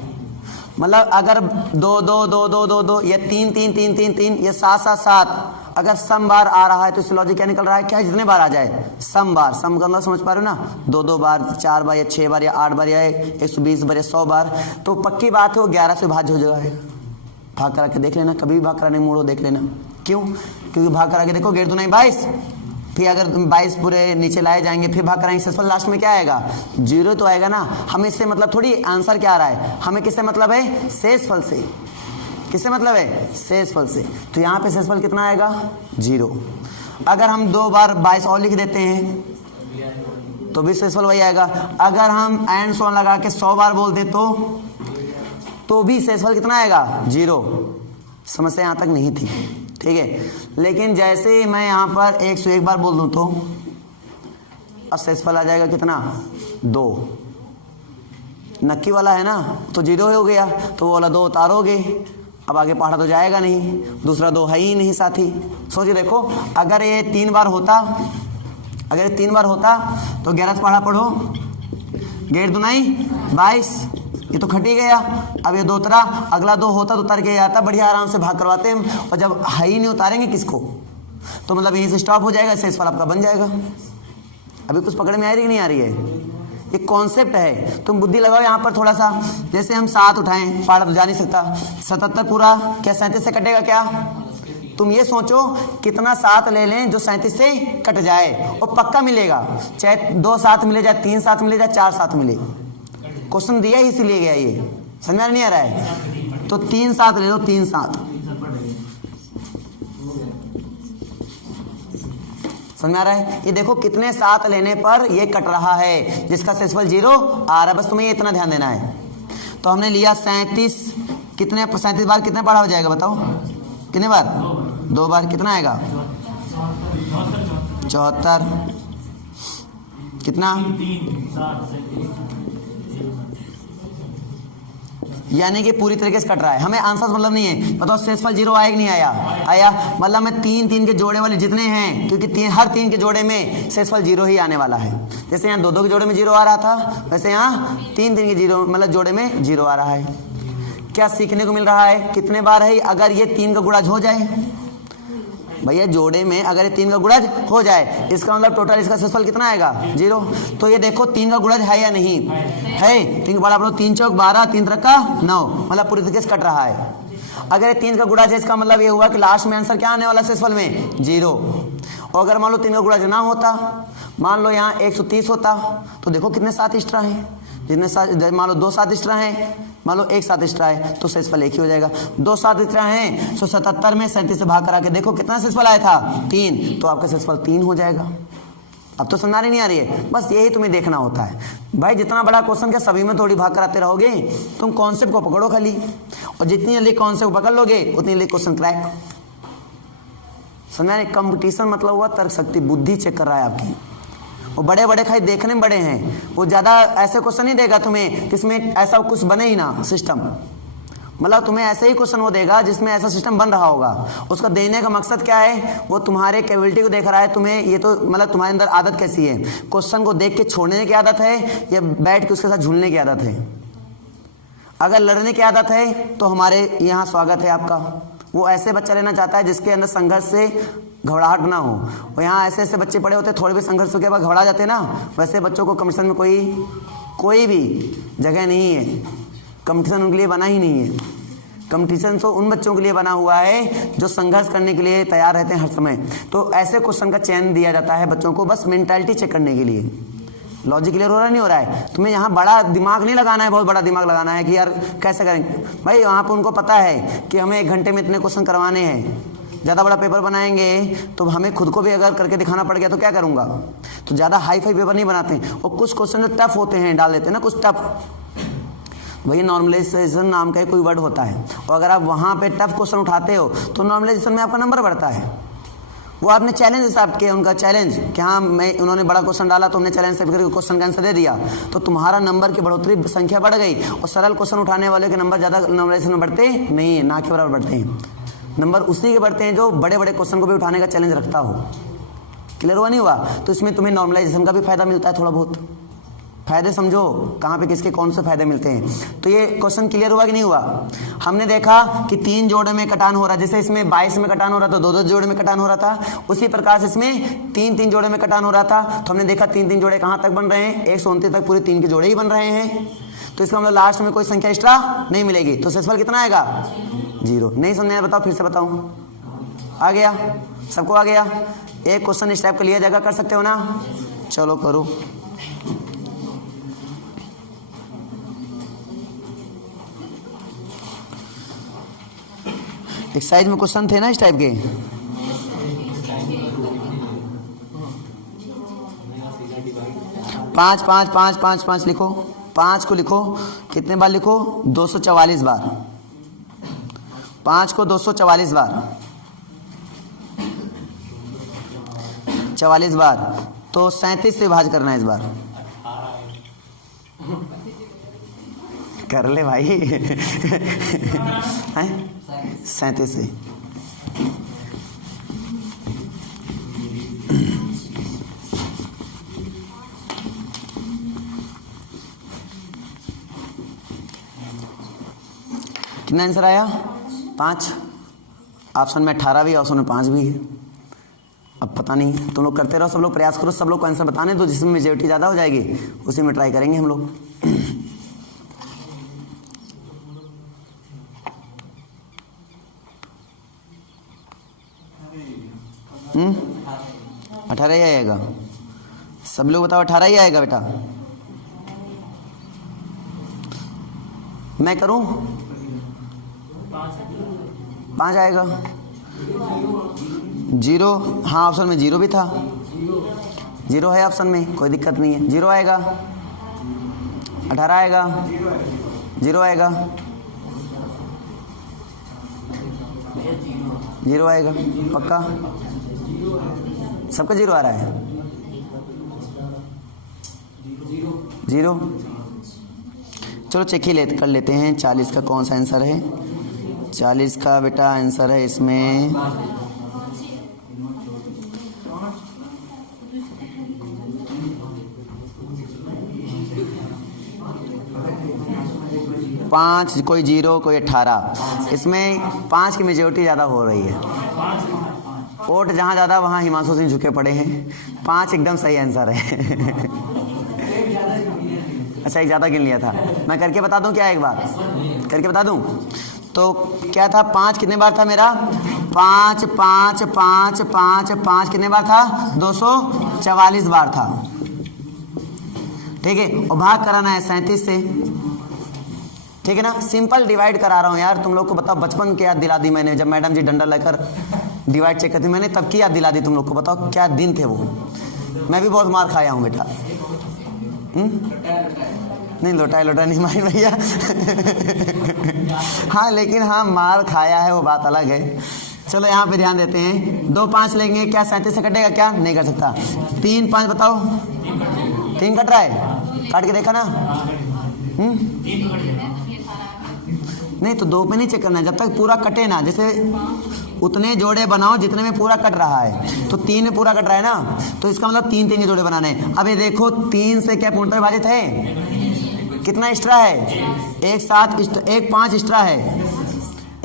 मतलब अगर 2 2 2 2 2 2 ये 3 3 3 3 3 ये 7 7 7 अगर सम बार आ रहा है तो इससे लॉजिक क्या निकल रहा है, क्या जितने बार आ जाए सम बार, सम का मतलब समझ पा रहे हो ना, 2 2 बार 4 बार या 6 बार या 8 बार या 120 बार या 100 बार, तो पक्की बात है वो 11 से भाज्य हो जाएगा। भाग करा के देख लेना, कभी भी भाग कराने मूड हो देख लेना। क्यों? क्योंकि भाग करा के देखो गैर दुनाई 22, फिर अगर 22 पूरे नीचे लाए जाएंगे फिर भाग कराएंगे सक्सेसफुल, लास्ट में क्या आएगा 0 तो आएगा ना। हमें इससे मतलब थोड़ी आंसर क्या आ रहा है, हमें किससे मतलब है, शेषफल से। किससे मतलब है, शेषफल से। तो यहाँ पे शेषफल कितना आएगा 0। अगर हम 2 बार 22 और लिख देते हैं तो भी शेषफल वही आएगा। अगर हम एंड सो लगा के 100 बार बोल दे तो भी शेषफल कितना आएगा 0। समस्या यहाँ तक नहीं थी, ठीक है। लेकिन जैसे मैं यहाँ पर 101 बार बोल दूँ तो अब शेषफल आ जाएगा कितना 2। नक्की वाला है ना तो 0 हो गया, तो वो वाला 2 उतारोगे, अब आगे पढ़ा तो जाएगा नहीं, दूसरा 2 है ही नहीं साथी। सोचिए देखो, अगर ये 3 बार होता, अगर ये 3 बार होता तो 11 से पढ़ा पढ़ो, गैर दुनाई 22, ये तो खट ही गया। अब ये 2 उतरा, अगला 2 होता तो उतर के आता, बढ़िया आराम से भाग करवाते हैं। और जब है ही नहीं उतारेंगे किसको, तो मतलब यहीं से स्टॉप हो जाएगा, शेषफल आपका बन जाएगा। अभी कुछ पकड़ में आ रही कि नहीं आ रही है, ये कॉन्सेप्ट है, तुम बुद्धि लगाओ यहाँ पर थोड़ा सा। जैसे हम 7 उठाएं, पारा तो जा नहीं सकता, 77 पूरा क्या 37 से कटेगा क्या? तुम ये सोचो कितना 7 ले लें जो 37 से कट जाए और पक्का मिलेगा, चाहे 2 7 मिले, चाहे 3 7 मिले, चाहे 4 7 मिले। क्वेश्चन दिया ही इसीलिए गया, ये समझ में नहीं आ रहा है तो 3 7 ले लो, 3 7 समझ में आ रहा है। ये देखो कितने 7 लेने पर ये कट रहा है, जिसका शेषफल 0 आ रहा है, बस तुम्हें ये इतना ध्यान देना है। तो हमने लिया 37, कितने 37 बार कितने पढ़ा हो जाएगा बताओ, कितने बार 2 बार, कितना आएगा 74, कितना यानी कि पूरी तरीके से कट रहा है। हमें आंसर मतलब नहीं है, बताओ शेषफल 0 आया कि नहीं आया, आया। मतलब मैं 3 3 के जोड़े वाले जितने हैं, क्योंकि हर 3 के जोड़े में शेषफल 0 ही आने वाला है। जैसे यहाँ 2 2 के जोड़े में 0 आ रहा था, वैसे यहाँ 3 3 के 0 मतलब जोड़े में 0 आ रहा है। क्या सीखने को मिल रहा है, कितने बार है, अगर ये 3 का गुणज हो जाए भैया, जोड़े में अगर ये 3 का गुणज हो जाए, इसका मतलब टोटल इसका शेषफल कितना आएगा 0। तो ये देखो 3 का गुणज है या नहीं है, 3 बड़ा बड़ा 3 चौक 12, 3 त्रिका 9, मतलब पूरी तरीके से कट रहा है। अगर ये 3 का गुणज है, इसका मतलब ये हुआ कि लास्ट में आंसर क्या आने वाला शेषफल में 0। और अगर मान लो 3 का गुणज ना होता, मान लो यहाँ 130 होता, तो देखो कितने 7 एक्स्ट्रा हैं, जितने 7 मान लो 2 7 एक्स्ट्रा हैं, मान लो 1 7 एक्स्ट्रा है तो शेषफल 1 ही हो जाएगा। 2 7 एक्स्ट्रा हैं तो 77 में 37 से भाग करा के देखो कितना शेषफल आया था 3, तो आपका शेषफल 3 हो जाएगा। अब तो समझ नहीं आ रही है, बस यही तुम्हें देखना होता है भाई। जितना बड़ा क्वेश्चन क्या सभी में थोड़ी भाग कराते रहोगे, तुम कॉन्सेप्ट को पकड़ो खाली, और जितनी जल्दी कॉन्सेप्ट पकड़ लोगे उतनी जल्दी क्वेश्चन क्रैक। समझ में, कंपटीशन मतलब हुआ तर्क शक्ति, बुद्धि चेक कर रहा है आपकी। वो बड़े बड़े खाली देखने में बड़े हैं, वो ज़्यादा ऐसे क्वेश्चन नहीं देगा तुम्हें जिसमें ऐसा कुछ बने ही ना सिस्टम। मतलब तुम्हें ऐसे ही क्वेश्चन वो देगा जिसमें ऐसा सिस्टम बन रहा होगा। उसका देने का मकसद क्या है, वो तुम्हारे कैपेबिलिटी को देख रहा है, तुम्हें ये तो मतलब तुम्हारे अंदर आदत कैसी है, क्वेश्चन को देख के छोड़ने की आदत है या बैठ के उसके साथ झूलने की आदत है। अगर लड़ने की आदत है तो हमारे यहाँ स्वागत है आपका। वो ऐसे बच्चा लेना चाहता है जिसके अंदर संघर्ष से घबराहट ना हो। और यहाँ ऐसे ऐसे बच्चे पड़े होते हैं, थोड़े भी संघर्ष के बाद घबरा जाते हैं ना, वैसे बच्चों को कंपटीशन में कोई भी जगह नहीं है। कंपटीशन उनके लिए बना ही नहीं है। कंपटीशन तो उन बच्चों के लिए बना हुआ है जो संघर्ष करने के लिए तैयार रहते हैं हर समय। तो ऐसे क्वेश्चन का चयन दिया जाता है बच्चों को बस मेंटालिटी चेक करने के लिए। लॉजिक क्लियर हो रहा नहीं हो रहा है? तुम्हें यहाँ बड़ा दिमाग नहीं लगाना है, बहुत बड़ा दिमाग लगाना है कि यार कैसे करेंगे भाई। वहाँ पर उनको पता है कि हमें 1 घंटे में इतने क्वेश्चन करवाने हैं। ज़्यादा बड़ा पेपर बनाएंगे तो हमें खुद को भी अगर करके दिखाना पड़ गया तो क्या करूँगा। तो ज़्यादा हाई फाई पेपर नहीं बनाते हैं। और कुछ क्वेश्चन जो टफ होते हैं डाल देते हैं ना, कुछ टफ। भैया नॉर्मलाइजेशन नाम का कोई वर्ड होता है, और अगर आप वहाँ पे टफ क्वेश्चन उठाते हो तो नॉर्मलाइजेशन में आपका नंबर बढ़ता है। वो आपने चैलेंज हिसाब किया, उनका चैलेंज कि हाँ उन्होंने बड़ा क्वेश्चन डाला तो हमने चैलेंज से करके क्वेश्चन का आंसर दे दिया, तो तुम्हारा नंबर की बढ़ोतरी संख्या बढ़ गई। और सरल क्वेश्चन उठाने वाले के नंबर ज़्यादा नॉर्मलाइजेशन में बढ़ते नहीं है, ना के बराबर बढ़ते हैं। नंबर उसी के बढ़ते हैं जो बड़े बड़े क्वेश्चन को भी उठाने का चैलेंज रखता हो। क्लियर हुआ नहीं हुआ? तो इसमें तुम्हें नॉर्मलाइजेशन का भी फायदा मिलता है थोड़ा बहुत। फायदे समझो, कहाँ पे किसके कौन से फायदे मिलते हैं। तो ये क्वेश्चन क्लियर हुआ कि नहीं हुआ? हमने देखा कि 3 जोड़े में कटान हो रहा है, जैसे इसमें 22 में कटान हो रहा था, 2-2 जोड़े में कटान हो रहा था, उसी प्रकार से इसमें 3-3 जोड़े में कटान हो रहा था। तो हमने देखा 3-3 जोड़े कहाँ तक बन रहे हैं, 129 तक पूरे 3 के जोड़े ही बन रहे हैं। तो इसका मतलब लास्ट में कोई संख्या एक्स्ट्रा नहीं मिलेगी, तो शेषफल कितना आएगा? 0। नहीं समझे बताओ, फिर से बताऊं। आ गया सबको? आ गया? एक क्वेश्चन इस टाइप का लिया जाएगा, कर सकते हो ना? चलो करो। एक्सरसाइज में क्वेश्चन थे ना इस टाइप के? पाँच पाँच पाँच पाँच पाँच लिखो, 5 को लिखो कितने बार लिखो? 244 बार। 5 को 244 बार, 44 बार। तो 37 से भाज करना है इस बार। कर ले भाई। 37 से। कितना आंसर आया? 5। ऑप्शन में 18 भी है, ऑप्शन में 5 भी है। अब पता नहीं, तुम लोग करते रहो, सब लोग प्रयास करो, सब लोग को आंसर बताने दो, जिसमें मेजॉरिटी ज़्यादा हो जाएगी उसी में ट्राई करेंगे हम लोग। 18 ही आएगा। सब लोग बताओ 18 ही आएगा बेटा? मैं करूं? 5 आएगा। 0, हाँ ऑप्शन में 0 भी था, 0 है ऑप्शन में, कोई दिक्कत नहीं है। 0 आएगा, 18 आएगा, 0 आएगा, 0 आएगा पक्का? सबका 0 आ रहा है? 0। चलो चेक ही कर लेते हैं 40 का कौन सा आंसर है। 40 का बेटा आंसर है इसमें 5, कोई 0, कोई 18। इसमें 5 की मेजॉरिटी ज़्यादा हो रही है। वोट जहाँ ज़्यादा वहाँ हिमांशु सिंह झुके पड़े हैं। 5 एकदम सही आंसर है। अच्छा, एक ज़्यादा गिन लिया था। मैं करके बता दूं क्या? एक बार करके बता दूं तो क्या था? 5 कितने बार था मेरा? 5 5 5 5 5 कितने बार था? 244 बार था। ठीक है, और भाग कराना है 37 से। ठीक है ना? सिंपल डिवाइड करा रहा हूँ यार तुम लोग को। बताओ, बचपन की याद दिला दी मैंने, जब मैडम जी डंडा लेकर डिवाइड चेक करती मैंने, तब की याद दिला दी तुम लोग को। बताओ क्या दिन थे वो। मैं भी बहुत मार खाया हूँ बेटा। नहीं, लोटा नहीं मार भैया। हाँ लेकिन हाँ मार खाया है, वो बात अलग है। चलो यहाँ पे ध्यान देते हैं। 2 5 लेंगे, क्या 37 से कटेगा? क्या नहीं कर सकता। 3 5 बताओ। 3 कट रहा है? काट के देखा ना? नहीं तो 2 पे नहीं चेक करना है, जब तक पूरा कटे ना। जैसे उतने जोड़े बनाओ जितने में पूरा कट रहा है। तो 3 में पूरा कट रहा है ना, तो इसका मतलब 3 के जोड़े बनाने हैं। अब ये देखो 3 से क्या पूर्णतः विभाजित है? कितना एक्स्ट्रा है? 1 5 एक्स्ट्रा है।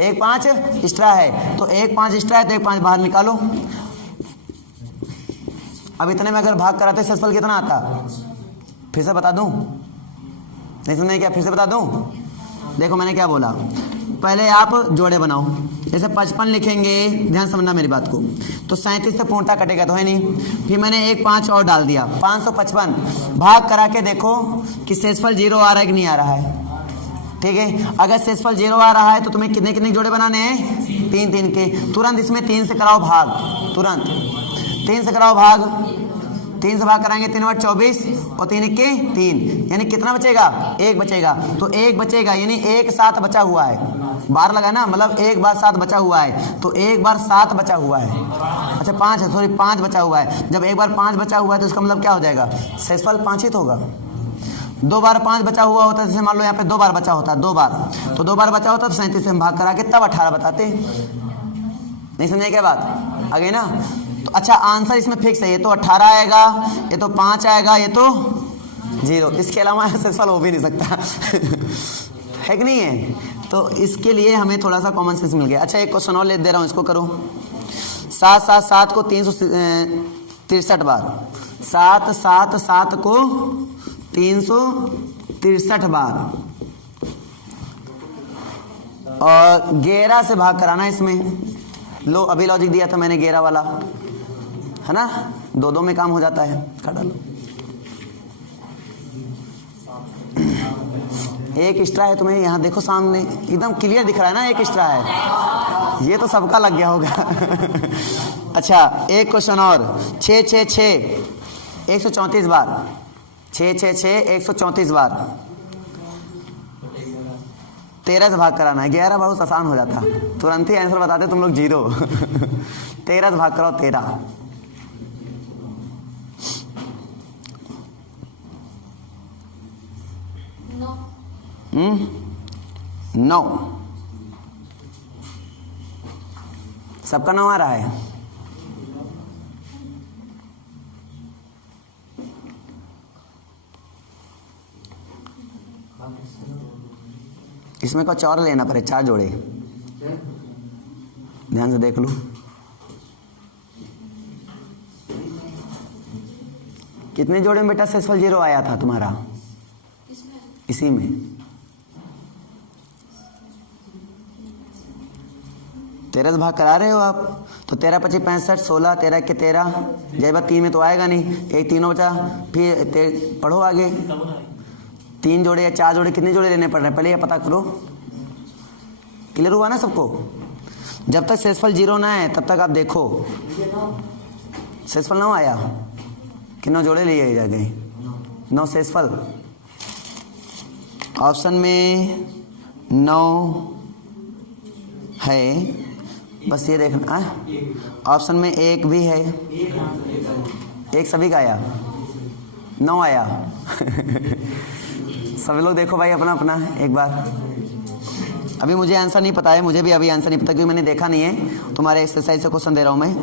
1 5 एक्स्ट्रा है, तो 1 5 एक्स्ट्रा है तो 1 5 बाहर निकालो। अब इतने में अगर भाग कराते शेषफल कितना आता? फिर से बता दूं? नहीं सुनने क्या? फिर से बता दूं? देखो मैंने क्या बोला, पहले आप जोड़े बनाओ। जैसे 55 लिखेंगे, ध्यान समझना मेरी बात को, तो 37 से पूर्णता कटेगा तो है नहीं। फिर मैंने 1 5 और डाल दिया, 555। भाग करा के देखो कि शेषफल 0 आ रहा है कि नहीं आ रहा है। ठीक है, अगर शेषफल 0 आ रहा है तो तुम्हें कितने कितने जोड़े बनाने हैं? 3 3 के। तुरंत इसमें 3 से कराओ भाग, तुरंत 3 से कराओ भाग। 3 से भाग कराएंगे, 3 8 24 और 3 1 3, यानी कितना बचेगा? 1 बचेगा। तो 1 बचेगा, यानी 1 7 बचा हुआ है। बार लगा ना, मतलब 1 बार 7 बचा हुआ है, तो 1 बार 7 बचा हुआ है। अच्छा 5 है, सॉरी 5 बचा हुआ है। जब 1 बार 5 बचा हुआ है तो इसका मतलब क्या हो जाएगा? शेषफल 5 ही तो होगा। 2 बार 5 बचा हुआ होता है, जैसे मान लो यहाँ पे 2 बार बचा होता है, 2 बार, तो 2 बार बचा होता तो 37 से हम भाग करा के तब 18 बताते। नहीं समझे क्या बात? आ गई ना? तो अच्छा आंसर इसमें फिक्स है, ये तो 18 आएगा, ये तो 5 आएगा, ये तो जीरो, इसके अलावा सक्सेसफुल हो भी नहीं सकता है कि नहीं है। तो इसके लिए हमें थोड़ा सा कॉमन सेंस मिल गया। अच्छा एक क्वेश्चन और ले दे रहा हूँ, इसको करो। 7 को 363 बार, 7 को 363 बार और 11 से भाग कराना इसमें। लो अभी लॉजिक दिया था मैंने 11 वाला, है ना, 2 में काम हो जाता है। काटा लो, एक एक्स्ट्रा है तुम्हें, यहाँ देखो सामने एकदम क्लियर दिख रहा है ना, एक एक्स्ट्रा है, ये तो सबका लग गया होगा अच्छा एक क्वेश्चन और, 6 134 बार, 6 134 बार 13 से भाग कराना है। 11 बहुत आसान हो जाता, तुरंत ही आंसर बताते तुम लोग जीरो 13 से भाग कराओ 13, नौ, सबका 9 आ रहा है। इसमें कुछ और लेना पड़े, 4 जोड़े, ध्यान से देख लो। कितने जोड़े में बेटा सक्सेसफुल जीरो आया था तुम्हारा? इसी में 13 से भाग करा रहे हो आप, तो 13 25 65, 16 13 के 13, जब 3 में तो आएगा नहीं, एक 3 बचा, फिर पढ़ो आगे। 3 जोड़े या 4 जोड़े, कितने जोड़े लेने पड़ रहे हैं पहले ये पता करो। क्लियर हुआ ना सबको? जब तक सक्सेसफुल जीरो ना है तब तक आप देखो। सक्सेसफुल 9 आया कि 9 जोड़े लिए जा गए, 9 सक्सेसफुल। ऑप्शन में 9 है, बस ये देखना। ऑप्शन में 1 भी है, 1 सभी का आया, 9 आया सभी लोग देखो भाई अपना अपना एक बार। अभी मुझे आंसर नहीं पता है, मुझे भी अभी आंसर नहीं पता क्योंकि मैंने देखा नहीं है। तुम्हारे एक्सरसाइज से क्वेश्चन दे रहा हूं मैं।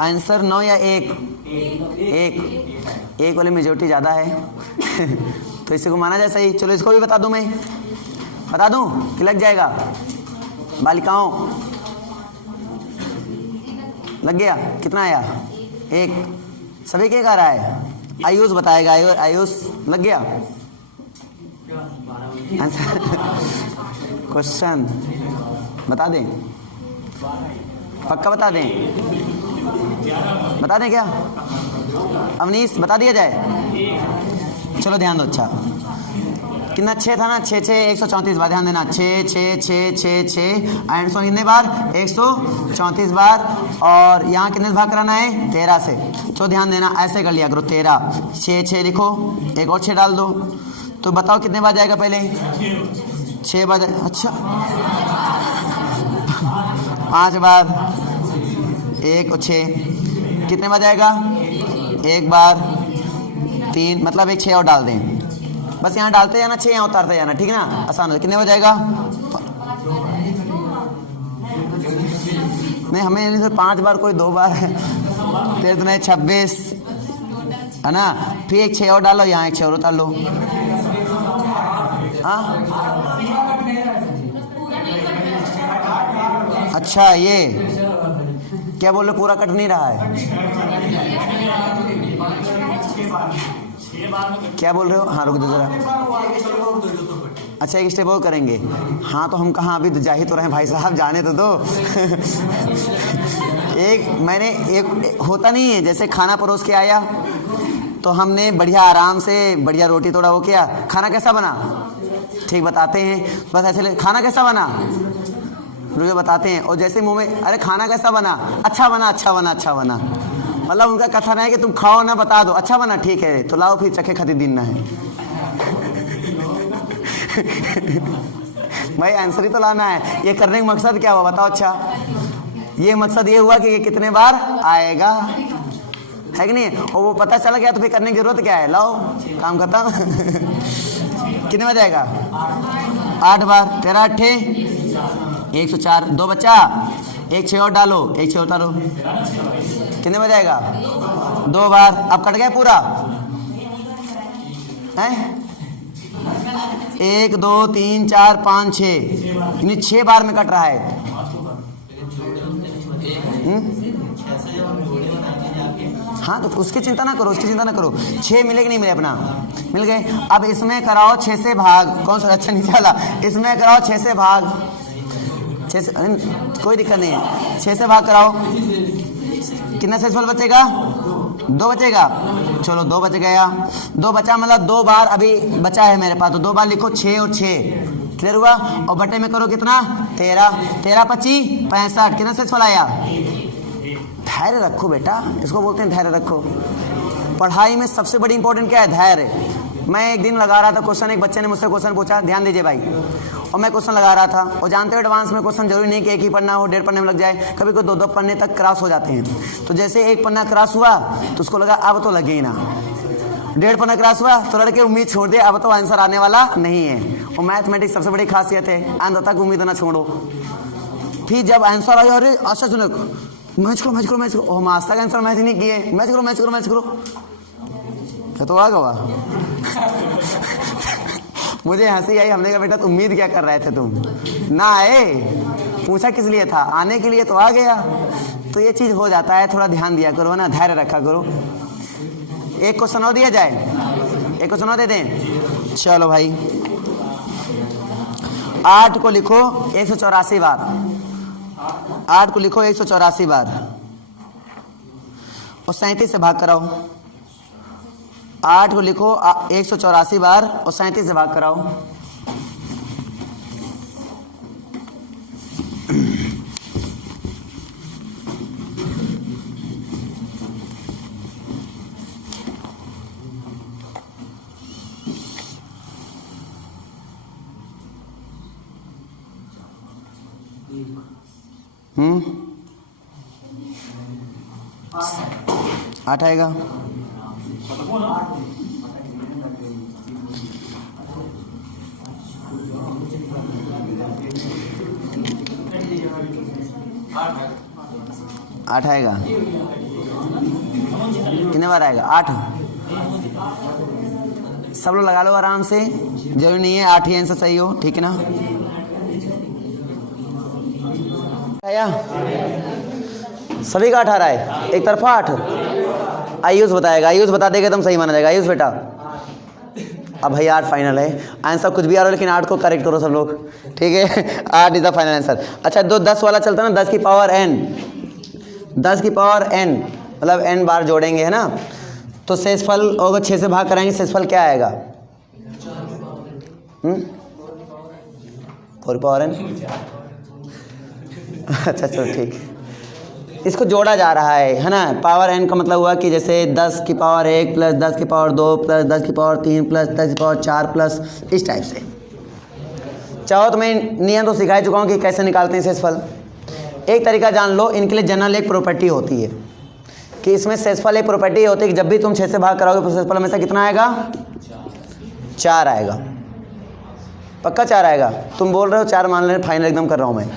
आंसर 9 या 1? 1 वाली मेजोरिटी ज़्यादा है तो इसी को माना जाए सही। चलो इसको भी बता दूं, मैं बता दूं कि लग जाएगा। बालिकाओं लग गया, कितना आया? 1, सभी के आ रहा है। आयुष बताएगा, आयुष लग गया आंसर क्वेश्चन बता दें, पक्का बता दें, बता दें क्या? अवनीश बता दिया जाए? चलो ध्यान दो। अच्छा कितना 6 था ना, 6 134 बार, ध्यान देना। 6 6 6 6 6 एंड सो कितने बार? 134 बार। और यहाँ कितने भाग कराना है? 13 से। तो ध्यान देना, ऐसे कर लिया करो। 13 6 6 लिखो, एक और 6 डाल दो, तो बताओ कितने बार जाएगा? पहले 6 बार। अच्छा 5 बार, 1 और 6 कितने बार जाएगा? 1 बार, 3, मतलब एक 6 और डाल दें। बस यहाँ डालते जाना, 6 यहाँ उतारते जाना, ठीक है ना? आसान हो। कितने बार जाएगा? नहीं हमें 5 बार, कोई 2 बार, फिर तो नहीं 26 है ना। फिर एक 6 और डालो, यहाँ एक 6 और उतार लो। हाँ अच्छा, ये क्या बोल रहे? पूरा कट नहीं रहा है, क्या बोल रहे हो? हाँ रुक दो जरा। अच्छा एक स्टेप और करेंगे। हाँ तो हम कहाँ अभी जा ही तो रहे हैं भाई साहब, जाने तो दो एक होता नहीं है, जैसे खाना परोस के आया तो हमने बढ़िया आराम से बढ़िया रोटी थोड़ा वो किया, खाना कैसा बना? ठीक बताते हैं, बस ऐसे खाना कैसा बना रुके बताते हैं। और जैसे मुंह में अरे खाना कैसा बना? अच्छा बना, अच्छा बना, अच्छा बना। मतलब उनका कथन है कि तुम खाओ ना, बता दो अच्छा बना, ठीक है तो लाओ फिर चखे खाती दिन ना है भाई आंसर ही तो लाना है। ये करने का मकसद क्या हुआ बताओ? अच्छा ये मकसद ये हुआ कि ये कितने बार आएगा, है कि नहीं? और वो पता चला गया तो फिर करने की जरूरत क्या है? लाओ काम खत्म कितने बार जाएगा? 8 बार। 13 8 104, 2 बच्चा, एक 6 और डालो, एक 6 और डालो, कितने में जाएगा? 2 बार। अब कट गया पूरा है? 1 2 3 4 5 6, यानी 6 बार में कट रहा है। हाँ तो उसकी चिंता ना करो, उसकी चिंता ना करो। 6 मिले कि नहीं मिले? अपना मिल गए। अब इसमें कराओ 6 से भाग। कौन सा? अच्छा नीचे वाला। इसमें कराओ 6 से भाग, 6 से, कोई दिक्कत नहीं है। 6 से भाग कराओ, कितना शेषफल बचेगा? 2 बचेगा। चलो 2 बच गया। 2 बचा मतलब 2 बार अभी बचा है मेरे पास, तो 2 बार लिखो 6 और 6, क्लियर हुआ? और बटे में करो कितना? 13, 13 25 65, कितना शेषफल आया? धैर्य रखो बेटा, इसको बोलते हैं धैर्य रखो। पढ़ाई में सबसे बड़ी इंपॉर्टेंट क्या है? धैर्य। मैं एक दिन लगा रहा था क्वेश्चन, एक बच्चे ने मुझसे क्वेश्चन पूछा, ध्यान दीजिए भाई, और मैं क्वेश्चन लगा रहा था। और जानते हो एडवांस में क्वेश्चन जरूरी नहीं कि एक ही पन्ना हो, 1.5 पन्ने में लग जाए, कभी कोई 2-2 पन्ने तक क्रॉस हो जाते हैं। तो जैसे एक पन्ना क्रॉस हुआ तो उसको लगा अब तो लगे ही ना, 1.5 पन्ना क्रॉस हुआ तो लड़के उम्मीद छोड़ दे, अब तो आंसर आने वाला नहीं है। और मैथमेटिक्स सबसे बड़ी खासियत है, अंत तक उम्मीद ना छोड़ो। फिर जब आंसर आ गया, अरे अच्छा सुनो, मैच करो मैच करो मैच करो, हम आज तक आंसर मैच नहीं किए, मैच करो मैच करो मैच करो, क्या तो आ गया। मुझे हंसी आई, हमने कहा बेटा तुम उम्मीद क्या कर रहे थे, तुम ना आए, पूछा किस लिए था? आने के लिए तो आ गया। तो ये चीज़ हो जाता है, थोड़ा ध्यान दिया करो ना, धैर्य रखा करो। एक क्वेश्चन और दिया जाए, एक क्वेश्चन और दे दें। चलो भाई, 8 को लिखो 184 बार, 8 को लिखो 184 बार और 37 से भाग कराओ। 8 को लिखो 184 बार और 37 से भाग कराओ। आठ आएगा। आठ आएगा। कितने बार आएगा? 8। सब लोग लगा लो आराम से, जरूरी नहीं है 8 ही आंसर सही हो, ठीक है ना? आया सभी का 18 है, एक तरफा 8। आयुष बताएगा, आयुष बता देगा तुम सही माना जाएगा। आयुष बेटा, अब भाई 8 फाइनल है आंसर, कुछ भी आ रहा है लेकिन 8 को करेक्ट करो सब लोग, ठीक है? 8 इज द फाइनल आंसर। अच्छा 10 वाला चलता है ना, 10 की पावर n, 10 की पावर n मतलब n बार जोड़ेंगे, है ना? तो शेषफल अगर 6 से भाग कराएंगे, शेषफल क्या आएगा? 4 पावर n। अच्छा चलो ठीक, इसको जोड़ा जा रहा है ना? पावर n का मतलब हुआ कि जैसे 10 की पावर 1 प्लस 10 की पावर 2 प्लस 10 की पावर 3 प्लस 10 की पावर 4 प्लस इस टाइप से। चाहो तो मैं नियम तो सिखा चुका हूँ कि कैसे निकालते हैं शेषफल। एक तरीका जान लो, इनके लिए जनरल एक प्रॉपर्टी होती है कि इसमें शेषफल एक प्रॉपर्टी होती है कि जब भी तुम 6 से भाग कराओगे तो शेषफल हमेशा कितना आएगा? 4 आएगा। पक्का 4 आएगा? तुम बोल रहे हो 4 मान लेना, फाइनल एकदम कर रहा हूँ मैं।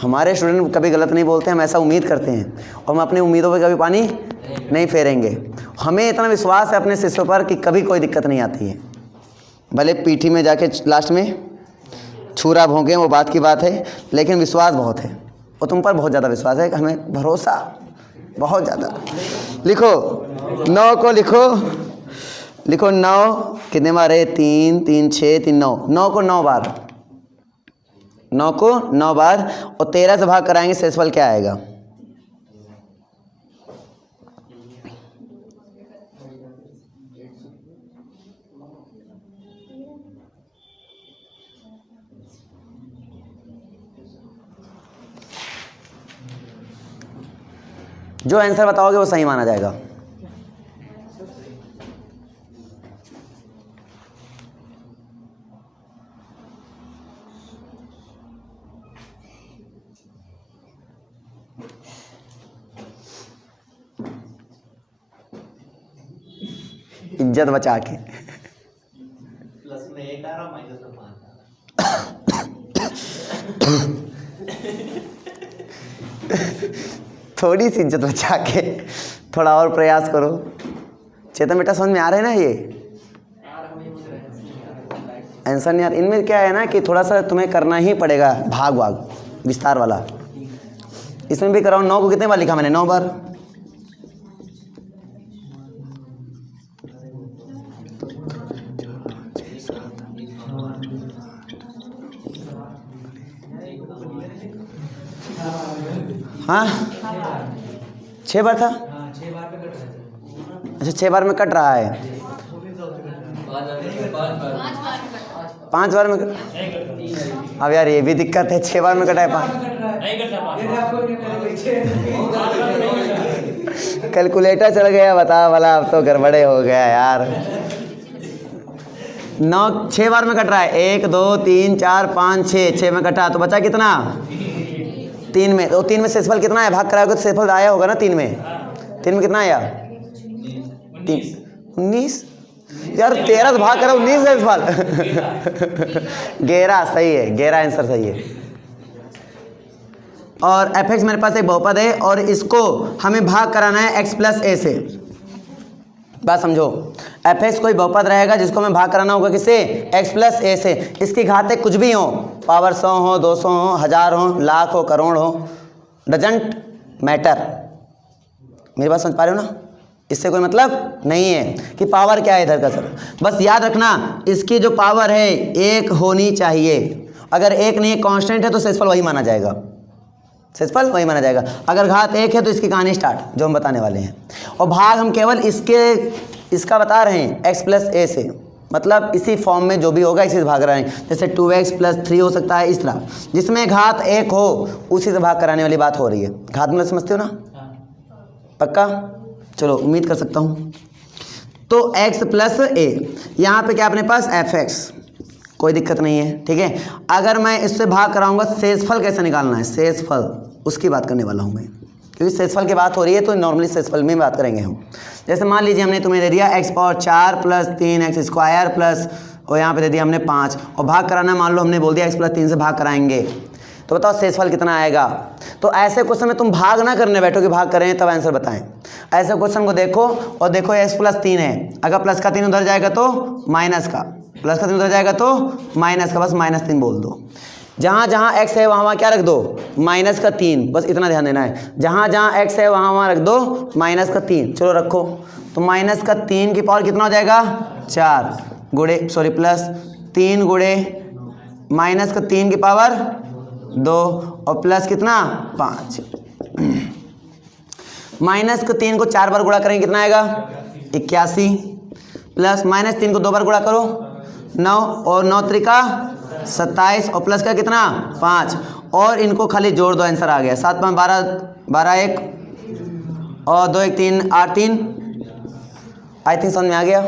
हमारे स्टूडेंट कभी गलत नहीं बोलते, हम ऐसा उम्मीद करते हैं और हम अपनी उम्मीदों पे कभी पानी नहीं फेरेंगे। हमें इतना विश्वास है अपने शिष्यों पर कि कभी कोई दिक्कत नहीं आती है, भले पीठी में जाके लास्ट में छुरा भोंगे, वो बात की बात है, लेकिन विश्वास बहुत है और तुम पर बहुत ज़्यादा विश्वास है, हमें भरोसा बहुत ज़्यादा। लिखो 9 को लिखो 9 कितने बार है? 3 3 6 3 9, 9 को 9 बार, 9 को 9 बार और 13 से भाग कराएंगे, शेषफल क्या आएगा? जो आंसर बताओगे वो सही माना जाएगा। इज्जत बचा के प्लस में 1 आ रहा, माइनस में 5 आ रहा। थोड़ी सी इज्जत बचा के थोड़ा और प्रयास करो। चेतन बेटा समझ में आ रहे हैं ना ये आंसर? नहीं यार, इनमें क्या है ना कि थोड़ा सा तुम्हें करना ही पड़ेगा भाग विस्तार वाला। इसमें भी कराओ। 9 को कितने बार लिखा मैंने? 9 बार। हाँ 6 बार था। अच्छा 6 बार में कट रहा है। 5 बार में अब यार ये भी दिक्कत है। 6 बार में कटा है 5। कैलकुलेटर चल गया बता वाला, अब तो गड़बड़े हो गया यार। 6 बार में कट रहा है। 1 2 3 4 5 6 में कटा तो बचा कितना? 3 में। तो 3 में शेषफल कितना है? भाग कराओगे तो शेषफल आया होगा ना 3 में। 3 में कितना आया? 19 यार। 13 से भाग करो 19 शेषफल। 11 सही है, 11 आंसर सही है। और f(x) मेरे पास एक बहुपद है और इसको हमें भाग कराना है x + a से। बात समझो, f(x) कोई बहुपद रहेगा जिसको हमें भाग कराना होगा किससे? x + a से। इसकी घातें कुछ भी हो, पावर 100 हो, 200 हो, 1000 हो, लाख हो, करोड़ हो, डजंट मैटर। मेरी बात समझ पा रहे हो ना? इससे कोई मतलब नहीं है कि पावर क्या है इधर का। सर बस याद रखना इसकी जो पावर है 1 होनी चाहिए। अगर 1 नहीं, कांस्टेंट है तो शेषफल वही माना जाएगा। शेषफल वही माना जाएगा। अगर घात 1 है तो इसकी कहानी स्टार्ट जो हम बताने वाले हैं। और भाग हम केवल इसका बता रहे हैं x + a से, मतलब इसी फॉर्म में जो भी होगा इसी से भाग रहे हैं। जैसे 2x + 3 हो सकता है, इस तरह जिसमें घात 1 हो उसी से भाग कराने वाली बात हो रही है। घात मतलब समझते हो ना? पक्का? चलो उम्मीद कर सकता हूँ। तो x + a, यहाँ पे क्या अपने पास f(x), कोई दिक्कत नहीं है। ठीक है, अगर मैं इससे भाग कराऊंगा शेषफल कैसे निकालना है, शेषफल उसकी बात करने वाला हूँ मैं, क्योंकि शेषफल की बात हो रही है तो नॉर्मली शेषफल में बात करेंगे हम। जैसे मान लीजिए हमने तुम्हें दे दिया x⁴ + 3x² प्लस, और यहाँ पे दे दिया हमने 5, और भाग कराना मान लो हमने बोल दिया x + 3 से भाग कराएंगे, तो बताओ शेषफल कितना आएगा। तो ऐसे क्वेश्चन में तुम भाग ना करने बैठो कि भाग करें तब आंसर बताएं। ऐसे क्वेश्चन को देखो और देखो x + 3 है, अगर प्लस का 3 उधर जाएगा तो माइनस का, प्लस का 3 उधर जाएगा तो माइनस का, बस -3 बोल दो। जहाँ जहाँ x है वहाँ क्या रख दो? -3, बस इतना ध्यान देना है। जहाँ जहाँ x है वहाँ रख दो -3। चलो रखो, तो -3 की पावर कितना हो जाएगा? 4 गुणे प्लस 3 गुणे -3 की पावर 2 और प्लस कितना? 5। -3 को 4 बार गुणा करेंगे कितना आएगा? 81 प्लस -3 को 2 बार गुणा करो 9 और 9 त्रिका 27 और प्लस का कितना? 5 और इनको खाली जोड़ दो, आंसर आ गया। 7 5 12, 12 1 और 2 1 3 8 3। आई थिंक समझ में आ गया।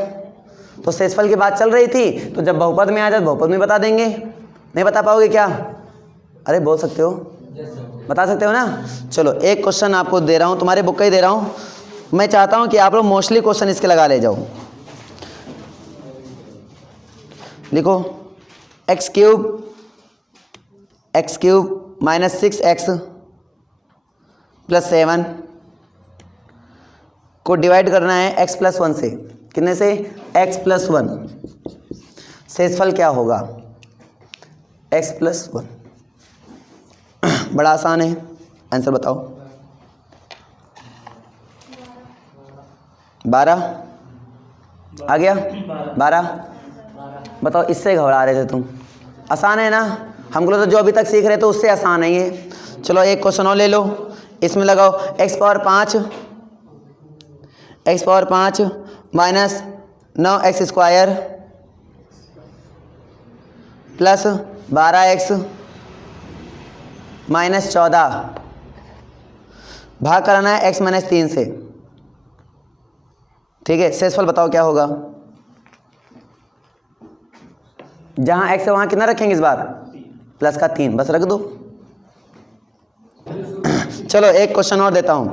तो शेषफल की बात चल रही थी, तो जब बहुपद में आ जाए बहुपद में बता देंगे। नहीं बता पाओगे क्या? अरे बोल सकते हो, बता सकते हो ना? चलो एक क्वेश्चन आपको दे रहा हूँ, तुम्हारे बुक का ही दे रहा हूँ। मैं चाहता हूँ कि आप लोग मोस्टली क्वेश्चन इसके लगा ले जाओ। लिखो x³ -6x + 7 को डिवाइड करना है x + 1 से। कितने से? x + 1। शेषफल क्या होगा? x + 1। बड़ा आसान है, आंसर बताओ। 12 आ गया? 12 बताओ। इससे घबरा रहे थे तुम? आसान है ना? हमको तो जो अभी तक सीख रहे थे उससे आसान है ये। चलो एक क्वेश्चन और ले लो, इसमें लगाओ x⁴ minus 9x² plus 12x minus 14। भाग कराना है x - 3 से। ठीक है, शेषफल बताओ क्या होगा? जहां x है वहां कितना रखेंगे इस बार? प्लस का 3, बस रख दो। चलो एक क्वेश्चन और देता हूं,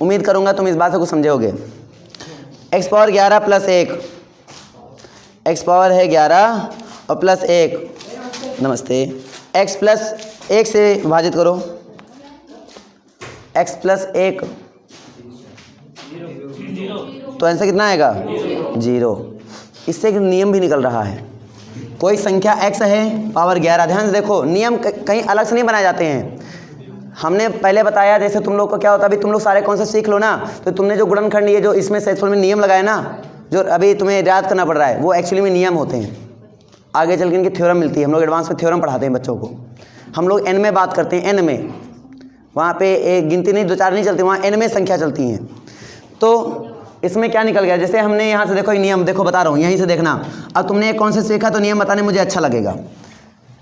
उम्मीद करूंगा तुम इस बात से कुछ समझोगे। x⁴ 11 + 1, x⁴ है 11 और प्लस 1, नमस्ते, x प्लस 1 से विभाजित करो, x प्लस 1 तो आंसर कितना आएगा 0। इससे एक नियम भी निकल रहा है, कोई संख्या x है पावर 11। ध्यान से देखो, नियम कहीं अलग से नहीं बनाए जाते हैं। हमने पहले बताया जैसे तुम लोग को क्या होता है, अभी तुम लोग सारे कॉन्सेप्ट सीख लो ना, तो तुमने जो गुणनखंड ये जो इसमें सेक्सुअल में नियम लगाए ना, जो अभी तुम्हें याद करना पड़ रहा है, वो एक्चुअली में नियम होते हैं। आगे चल के इनकी थ्योरम मिलती है, हम लोग एडवांस में थ्योरम पढ़ाते हैं बच्चों को। हम लोग एन में बात करते हैं, एन में, वहाँ पे एक गिनती नहीं 2-4 नहीं चलती, वहाँ एन में संख्या चलती हैं। तो इसमें क्या निकल गया, जैसे हमने यहाँ से देखो नियम, देखो बता रहा हूँ यहीं से देखना। अब तुमने एक कॉन्सेप्ट सीखा तो नियम बताने मुझे अच्छा लगेगा।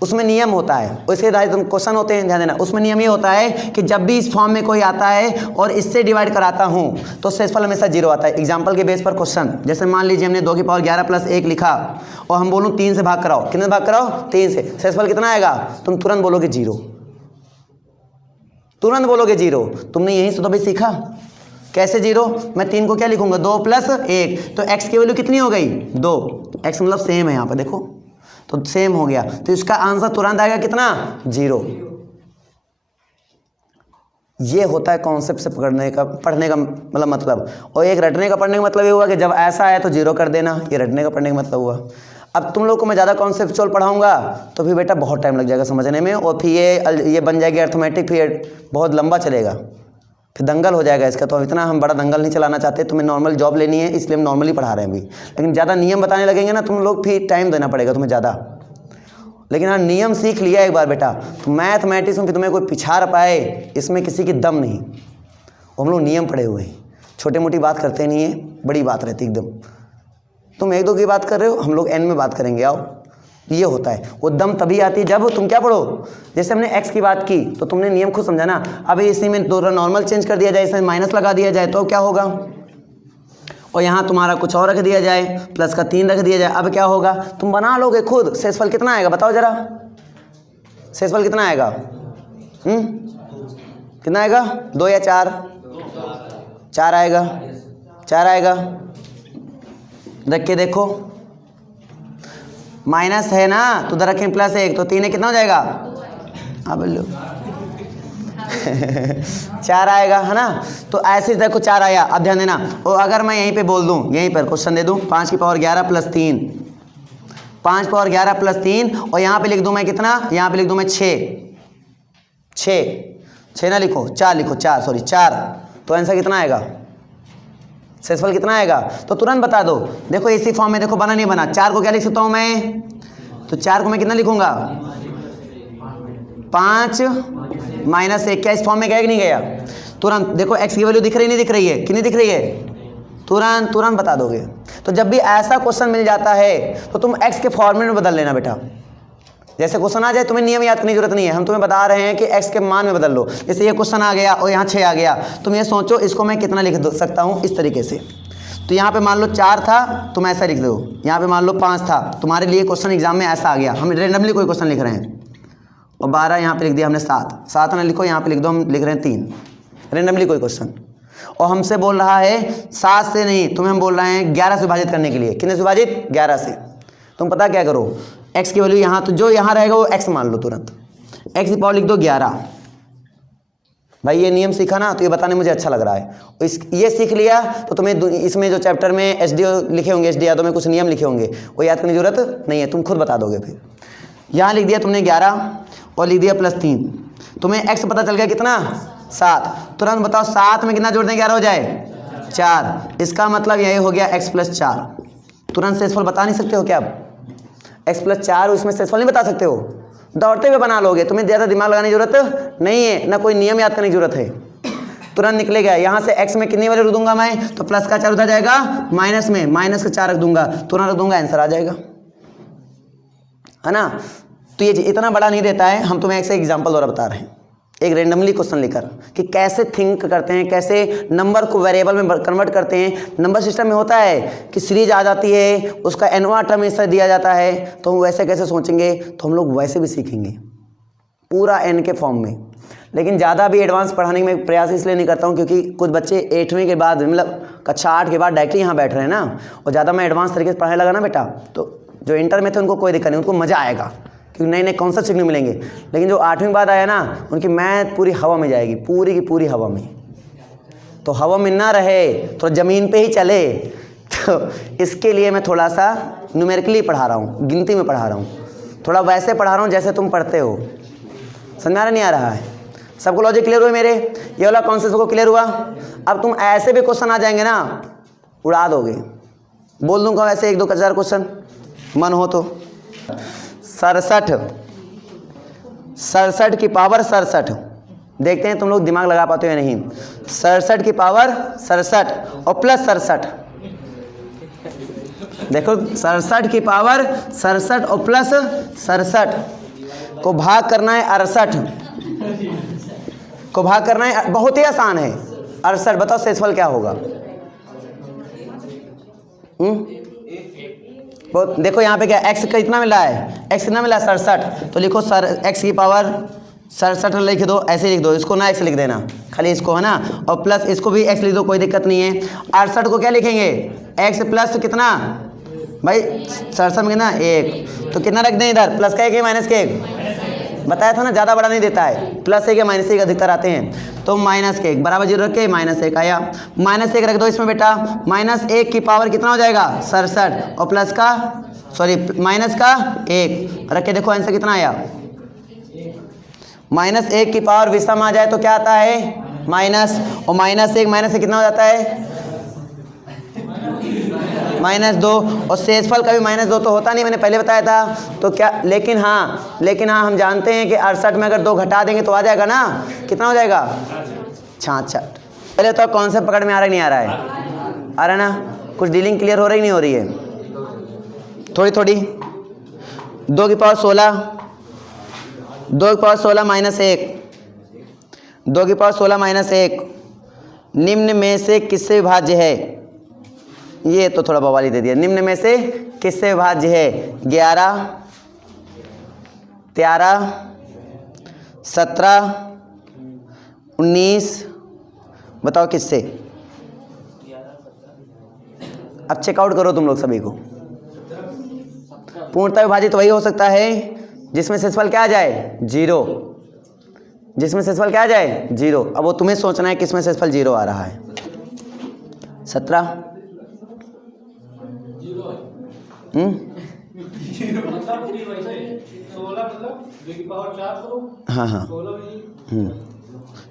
उसमें नियम होता है, उसके आधारित तुम क्वेश्चन होते हैं, ध्यान देना। उसमें नियम ये होता है कि जब भी इस फॉर्म में कोई आता है और इससे डिवाइड कराता हूँ तो शेषफल हमेशा 0 आता है। एग्जाम्पल के बेस पर क्वेश्चन, जैसे मान लीजिए हमने 2 की पावर 11 प्लस 1 लिखा और हम बोलूँ 3 से भाग कराओ, कितने भाग कराओ 3 से, शेषफल कितना आएगा, तुम तुरंत बोलोगे 0, तुरंत बोलोगे 0। तुमने यहीं से तो भाई सीखा कैसे 0। मैं 3 को क्या लिखूंगा 2 प्लस 1, तो x की वैल्यू कितनी हो गई 2, x मतलब सेम है यहाँ पर देखो, तो सेम हो गया, तो इसका आंसर तुरंत आएगा कितना 0। ये होता है कॉन्सेप्ट से पढ़ने का मतलब। और एक रटने का पढ़ने का मतलब ये हुआ कि जब ऐसा आया तो 0 कर देना, ये रटने का पढ़ने का मतलब हुआ। अब तुम लोग को मैं ज़्यादा कॉन्सेप्चुअल पढ़ाऊंगा तो फिर बेटा बहुत टाइम लग जाएगा समझने में, और फिर ये बन जाएगी अर्थमेटिक, फिर बहुत लंबा चलेगा, फिर दंगल हो जाएगा इसका। तो इतना हम बड़ा दंगल नहीं चलाना चाहते, तुम्हें नॉर्मल जॉब लेनी है इसलिए हम नॉर्मली पढ़ा रहे हैं अभी। लेकिन ज़्यादा नियम बताने लगेंगे ना तुम लोग, फिर टाइम देना पड़ेगा तुम्हें ज़्यादा। लेकिन हाँ नियम सीख लिया एक बार बेटा, तो मैथमेटिक्स में फिर तुम्हें कोई पिछाड़ पाए इसमें किसी की दम नहीं। हम लोग नियम पढ़े हुए हैं, छोटे मोटी बात करते नहीं है, बड़ी बात रहती एकदम। तुम 1-2 की बात कर रहे हो, हम लोग n में बात करेंगे, आओ। ये होता है, वो दम तभी आती है जब तुम क्या पढ़ो। जैसे हमने x की बात की तो तुमने नियम खुद समझा ना। अब इसी में नॉर्मल चेंज कर दिया जाए, इसमें माइनस लगा दिया जाए तो क्या होगा, और यहाँ तुम्हारा कुछ और रख दिया जाए, प्लस का 3 रख दिया जाए, अब क्या होगा तुम बना लोगे खुद। शेषफल कितना आएगा बताओ जरा, शेषफल कितना आएगा, कितना आएगा 2 या 4, 4 आएगा, 4 आएगा। रख के देखो, माइनस है ना तो उधर रखें प्लस 1, तो 3 कितना हो जाएगा, हाँ बोलो 4 आएगा, है ना। तो ऐसे देखो 4 आया। अब ध्यान देना, और अगर मैं यहीं पे बोल दूं, यहीं पर क्वेश्चन दे दूं 5 की पावर 11 प्लस 3, 5 पावर 11 प्लस 3, और यहाँ पे लिख दूं मैं कितना, यहाँ पे लिख दूं मैं 6 ना लिखो 4 लिखो, 4, तो आंसर कितना आएगा, शेषफल कितना आएगा, तो तुरंत बता दो। देखो इसी फॉर्म में देखो, बना नहीं बना, 4 को क्या लिख सकता हूँ मैं, तो 4 को मैं कितना लिखूंगा 5 माइनस 1, क्या इस फॉर्म में गया कि नहीं गया। तुरंत देखो x की वैल्यू दिख रही नहीं दिख रही है, कितनी दिख रही है, तुरंत बता दोगे। तो जब भी ऐसा क्वेश्चन मिल जाता है तो तुम x के फॉर्मेट में बदल लेना बेटा। जैसे क्वेश्चन आ जाए तुम्हें नियम याद करने की जरूरत नहीं है, हम तुम्हें बता रहे हैं कि x के मान में बदल लो। जैसे ये क्वेश्चन आ गया और यहाँ 6 आ गया, तुम ये सोचो इसको मैं कितना लिख सकता हूँ इस तरीके से। तो यहाँ पे मान लो 4 था, तुम ऐसा लिख दो, यहाँ पे मान लो 5 था, तुम्हारे लिए क्वेश्चन एग्जाम में ऐसा आ गया, हम रेंडमली कोई क्वेश्चन लिख रहे हैं, और 12 यहाँ पे लिख दिया हमने, 7 ना लिखो, यहाँ पे लिख दो, हम लिख रहे हैं 3, रेंडमली कोई क्वेश्चन। और हमसे बोल रहा है 7 से नहीं, तुम्हें हम बोल रहे हैं 11 से विभाजित करने के लिए। कितने से विभाजित, 11 से। तुम पता क्या करो, x की वैल्यू यहाँ, तो जो यहाँ रहेगा वो x मान लो, तुरंत x की पावर लिख दो 11। भाई ये नियम सीखा ना, तो ये बताने मुझे अच्छा लग रहा है। ये सीख लिया तो तुम्हें इसमें जो चैप्टर में SDO लिखे होंगे, SDO यादों में कुछ नियम लिखे होंगे, वो याद करने की जरूरत नहीं है, तुम खुद बता दोगे। फिर यहाँ लिख दिया तुमने 11 और लिख दिया प्लस 3, तुम्हें x पता चल गया कितना 7। तुरंत बताओ 7 में कितना जोड़ दें 11 हो जाए 4, इसका मतलब यही हो गया x प्लस 4। तुरंत शेषफल बता नहीं सकते हो क्या, अब x प्लस 4 उसमें शेषफल नहीं बता सकते हो, दौड़ते हुए बना लोगे, तुम्हें ज़्यादा दिमाग लगाने की जरूरत नहीं है, ना कोई नियम याद करने की जरूरत है, तुरंत निकलेगा। यहाँ से x में कितनी वैल्यू रख दूंगा मैं, तो प्लस का 4 उधर जाएगा, माइनस में माइनस का 4 रख दूंगा, तुरंत रख दूंगा, आंसर आ जाएगा, है ना। तो ये इतना बड़ा नहीं देता है, हम तुम्हें एक एग्जाम्पल द्वारा बता रहे हैं, एक रेंडमली क्वेश्चन लेकर, कि कैसे थिंक करते हैं, कैसे नंबर को वेरिएबल में कन्वर्ट करते हैं। नंबर सिस्टम में होता है कि सीरीज आ जाती है, उसका nवां टर्म इससे दिया जाता है, तो हम वैसे कैसे सोचेंगे, तो हम लोग वैसे भी सीखेंगे पूरा n के फॉर्म में। लेकिन ज़्यादा भी एडवांस पढ़ाने में प्रयास इसलिए नहीं करता हूँ क्योंकि कुछ बच्चे 8वीं के बाद, मतलब कक्षा 8 के बाद डायरेक्टली यहाँ बैठ रहे हैं ना, और ज़्यादा मैं एडवांस तरीके से पढ़ाने लगा ना बेटा, तो जो इंटर में थे उनको कोई दिक्कत नहीं, उनको मज़ा आएगा, क्योंकि नए नए कॉन्सेप्ट सीखने मिलेंगे। लेकिन जो 8वीं के बाद आया ना, उनकी मैथ पूरी हवा में जाएगी, पूरी की पूरी हवा में। तो हवा में ना रहे, थोड़ा ज़मीन पे ही चले। तो इसके लिए मैं थोड़ा सा न्यूमेरिकली पढ़ा रहा हूँ, गिनती में पढ़ा रहा हूँ, थोड़ा वैसे पढ़ा रहा हूँ जैसे तुम पढ़ते हो। समझ में नहीं आ रहा है? सबको लॉजिक क्लियर हुए मेरे? ये वाला कॉन्सेप्ट को क्लियर हुआ? अब तुम ऐसे भी क्वेश्चन आ जाएंगे ना, उड़ा दोगे। बोल दूंगा वैसे 1-2 हजार क्वेश्चन मन हो तो। 67 की पावर 67, देखते हैं तुम लोग दिमाग लगा पाते हो या नहीं। 67 की पावर 67 और प्लस 67, देखो 67 की पावर 67 और प्लस 67 को भाग करना है 68 को भाग करना है, बहुत ही आसान है। 68, बताओ शेषफल क्या होगा? बहुत देखो यहाँ पे क्या x का इतना मिला है, x कितना मिला है 67, तो लिखो सर x की पावर 67 लिख दो, ऐसे लिख दो, इसको ना x लिख देना, खाली इसको, है ना, और प्लस इसको भी x लिख दो, कोई दिक्कत नहीं है। 68 को क्या लिखेंगे? x प्लस कितना भाई 67 में कितना 1, तो कितना रख दें इधर? प्लस का 1 है माइनस का 1? बताया था ना, ज़्यादा बड़ा नहीं देता है, प्लस 1 या माइनस 1 अधिकतर आते हैं। तो माइनस का 1 बराबर 0 रख के -1 आया, -1 रख दो इसमें बेटा। -1 की पावर कितना हो जाएगा? 67 और प्लस का माइनस का 1 रख के देखो आंसर कितना आया। -1 की पावर विषम आ जाए तो क्या आता है? माइनस, और -1 माइनस से कितना हो जाता है? -2, और शेषफल कभी -2 तो होता नहीं, मैंने पहले बताया था। तो क्या, लेकिन हाँ हम जानते हैं कि 68 में अगर 2 घटा देंगे तो आ जाएगा ना, कितना हो जाएगा? 66। पहले तो कॉन्सेप्ट पकड़ में आ रहा है नहीं आ रहा है? आ रहा है ना? कुछ डीलिंग क्लियर हो रही नहीं हो रही है? थोड़ी थोड़ी। 2 की पावर 16, 2 की पावर 16 -1, 2 की पावर 16 -1 निम्न में से किससे विभाज्य है? ये तो थोड़ा बवाली दे दिया। निम्न में से किससे विभाज्य है? 11, 13, 17, 19, बताओ किससे? अब चेकआउट करो तुम लोग सभी को। पूर्णतः विभाजित वही हो सकता है जिसमें शेषफल क्या आ जाए? 0, जिसमें शेषफल क्या आ जाए? 0। अब वो तुम्हें सोचना है किसमें शेषफल 0 आ रहा है। 17 हाँ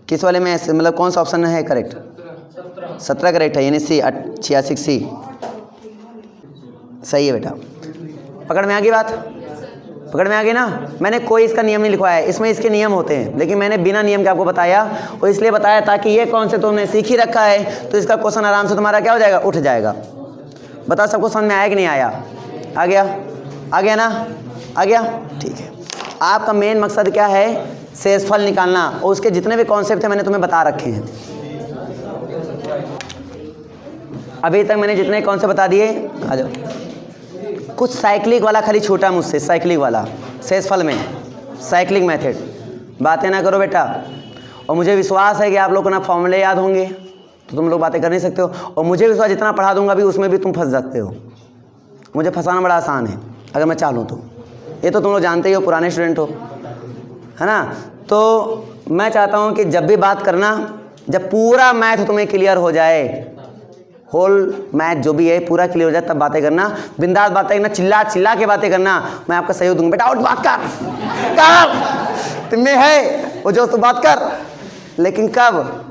किस वाले में ऐसे, मतलब कौन सा ऑप्शन है करेक्ट? 17 करेक्ट है, यानी सी 86 सी सही है बेटा। पकड़ में आ गई बात? पकड़ में आ गई ना? मैंने कोई इसका नियम नहीं लिखवाया है, इसमें इसके नियम होते हैं, लेकिन मैंने बिना नियम के आपको बताया, और इसलिए बताया ताकि ये कौन से तुमने सीख ही रखा है तो इसका क्वेश्चन आराम से तुम्हारा क्या हो जाएगा? उठ जाएगा। बताओ सबको समझ में आया कि नहीं आया? आ गया? आ गया ना? आ गया? ठीक है। आपका मेन मकसद क्या है? शेषफल निकालना, और उसके जितने भी कॉन्सेप्ट हैं मैंने तुम्हें बता रखे हैं। अभी तक मैंने जितने कॉन्सेप्ट बता दिए, आ जाओ। कुछ साइक्लिक वाला खाली छूटा मुझसे, साइक्लिक वाला शेषफल में, साइक्लिक मेथड। बातें ना करो बेटा, और मुझे विश्वास है कि आप लोग को ना फॉर्मूले याद होंगे, तो तुम लोग बातें कर नहीं सकते हो, और मुझे विश्वास जितना पढ़ा दूंगा भी उसमें भी तुम फंस सकते हो। मुझे फंसाना बड़ा आसान है अगर मैं चाहूँ तो, ये तो तुम लोग जानते ही हो, पुराने स्टूडेंट हो, है ना। तो मैं चाहता हूँ कि जब भी बात करना, जब पूरा मैथ तुम्हें क्लियर हो जाए, होल मैथ जो भी है पूरा क्लियर हो जाए, तब बातें करना, बिंदास बातें करना, चिल्ला चिल्ला के बातें करना, मैं आपका सहयोग दूंगा। बेटा उठ बात कर तुम्हें है वो जो तू बात कर, लेकिन कब?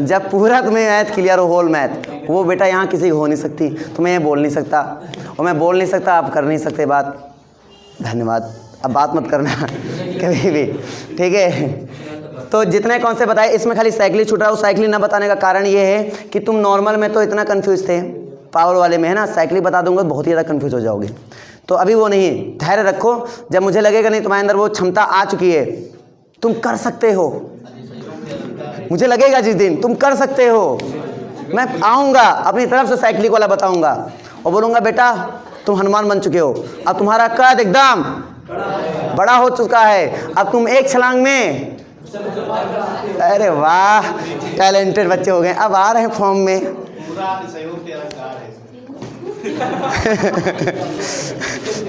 जब पूरा तुम्हें मैथ क्लियर हो, होल मैथ। वो बेटा यहाँ किसी को हो नहीं सकती, तो मैं ये बोल नहीं सकता, और मैं बोल नहीं सकता, आप कर नहीं सकते बात। धन्यवाद। अब बात मत करना कभी भी, ठीक है। तो जितने कौन से बताए, इसमें खाली साइकिल छूट रहा है। वो साइकिल ना बताने का कारण ये है कि तुम नॉर्मल में तो इतना कंफ्यूज थे, पावर वाले में, है ना, साइकिल बता दूंगा बहुत ही ज़्यादा कंफ्यूज हो जाओगे। तो अभी वो नहीं, धैर्य रखो, जब मुझे लगेगा नहीं तुम्हारे अंदर वो क्षमता आ चुकी है, तुम कर सकते हो, मुझे लगेगा जिस दिन तुम कर सकते हो, मैं आऊँगा अपनी तरफ से साइकिल वाला बताऊँगा, और बोलूँगा बेटा तुम हनुमान बन चुके हो, अब तुम्हारा कद एकदम बड़ा हो चुका है, अब तुम एक छलांग में, अरे वाह टैलेंटेड बच्चे हो गए, अब आ रहे हैं फॉर्म में।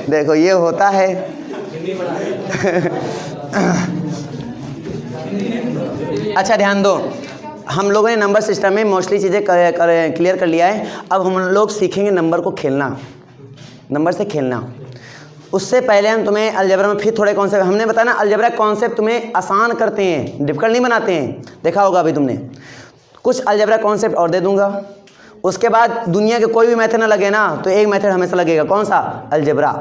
देखो ये होता है, अच्छा ध्यान दो, हम लोगों ने नंबर सिस्टम में मोस्टली चीज़ें क्लियर कर लिया है। अब हम लोग सीखेंगे नंबर को खेलना, नंबर से खेलना। उससे पहले हम तुम्हें अलजेब्रा में फिर थोड़े कॉन्सेप्ट, हमने बताया ना अलजेब्रा कॉन्सेप्ट तुम्हें आसान करते हैं, डिफिकल्ट नहीं बनाते हैं, देखा होगा अभी तुमने। कुछ अलजेब्रा कॉन्सेप्ट और दे दूंगा, उसके बाद दुनिया के कोई भी मेथड ना लगे ना तो एक मेथड हमेशा लगेगा, कौन सा? अलजेब्रा।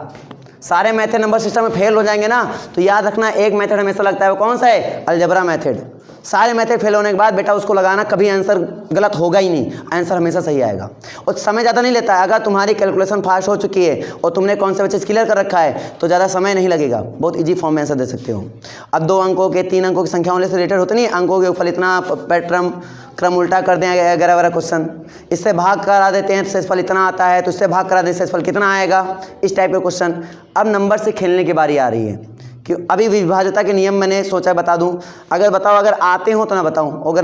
सारे मेथड नंबर सिस्टम में फेल हो जाएंगे ना तो याद रखना एक मेथड हमेशा लगता है, वो कौन सा है? Algebra method. सारे मेथड फेल होने के बाद बेटा उसको लगाना, कभी आंसर गलत होगा ही नहीं, आंसर हमेशा सही आएगा। और समय ज़्यादा नहीं लेता है, अगर तुम्हारी कैलकुलेशन फास्ट हो चुकी है और तुमने कॉन्सेप्ट चीज़ क्लियर कर रखा है तो ज़्यादा समय नहीं लगेगा, बहुत ईजी फॉर्म में आंसर दे सकते हो। अब 2 अंकों के 3 अंकों की संख्या होने से रिलेटेड होते नहीं, अंकों के फल इतना, पैटर्न क्रम उल्टा कर दें वगैरह वगैरह क्वेश्चन, इससे भाग करा देते हैं तो शेषफल इतना आता है, तो इससे भाग करा दें शेषफल कितना आएगा, इस टाइप के क्वेश्चन। अब नंबर से खेलने की बारी आ रही है कि अभी विभाज्यता के नियम मैंने सोचा बता दूं, अगर बताओ अगर आते हो तो ना बताऊं, अगर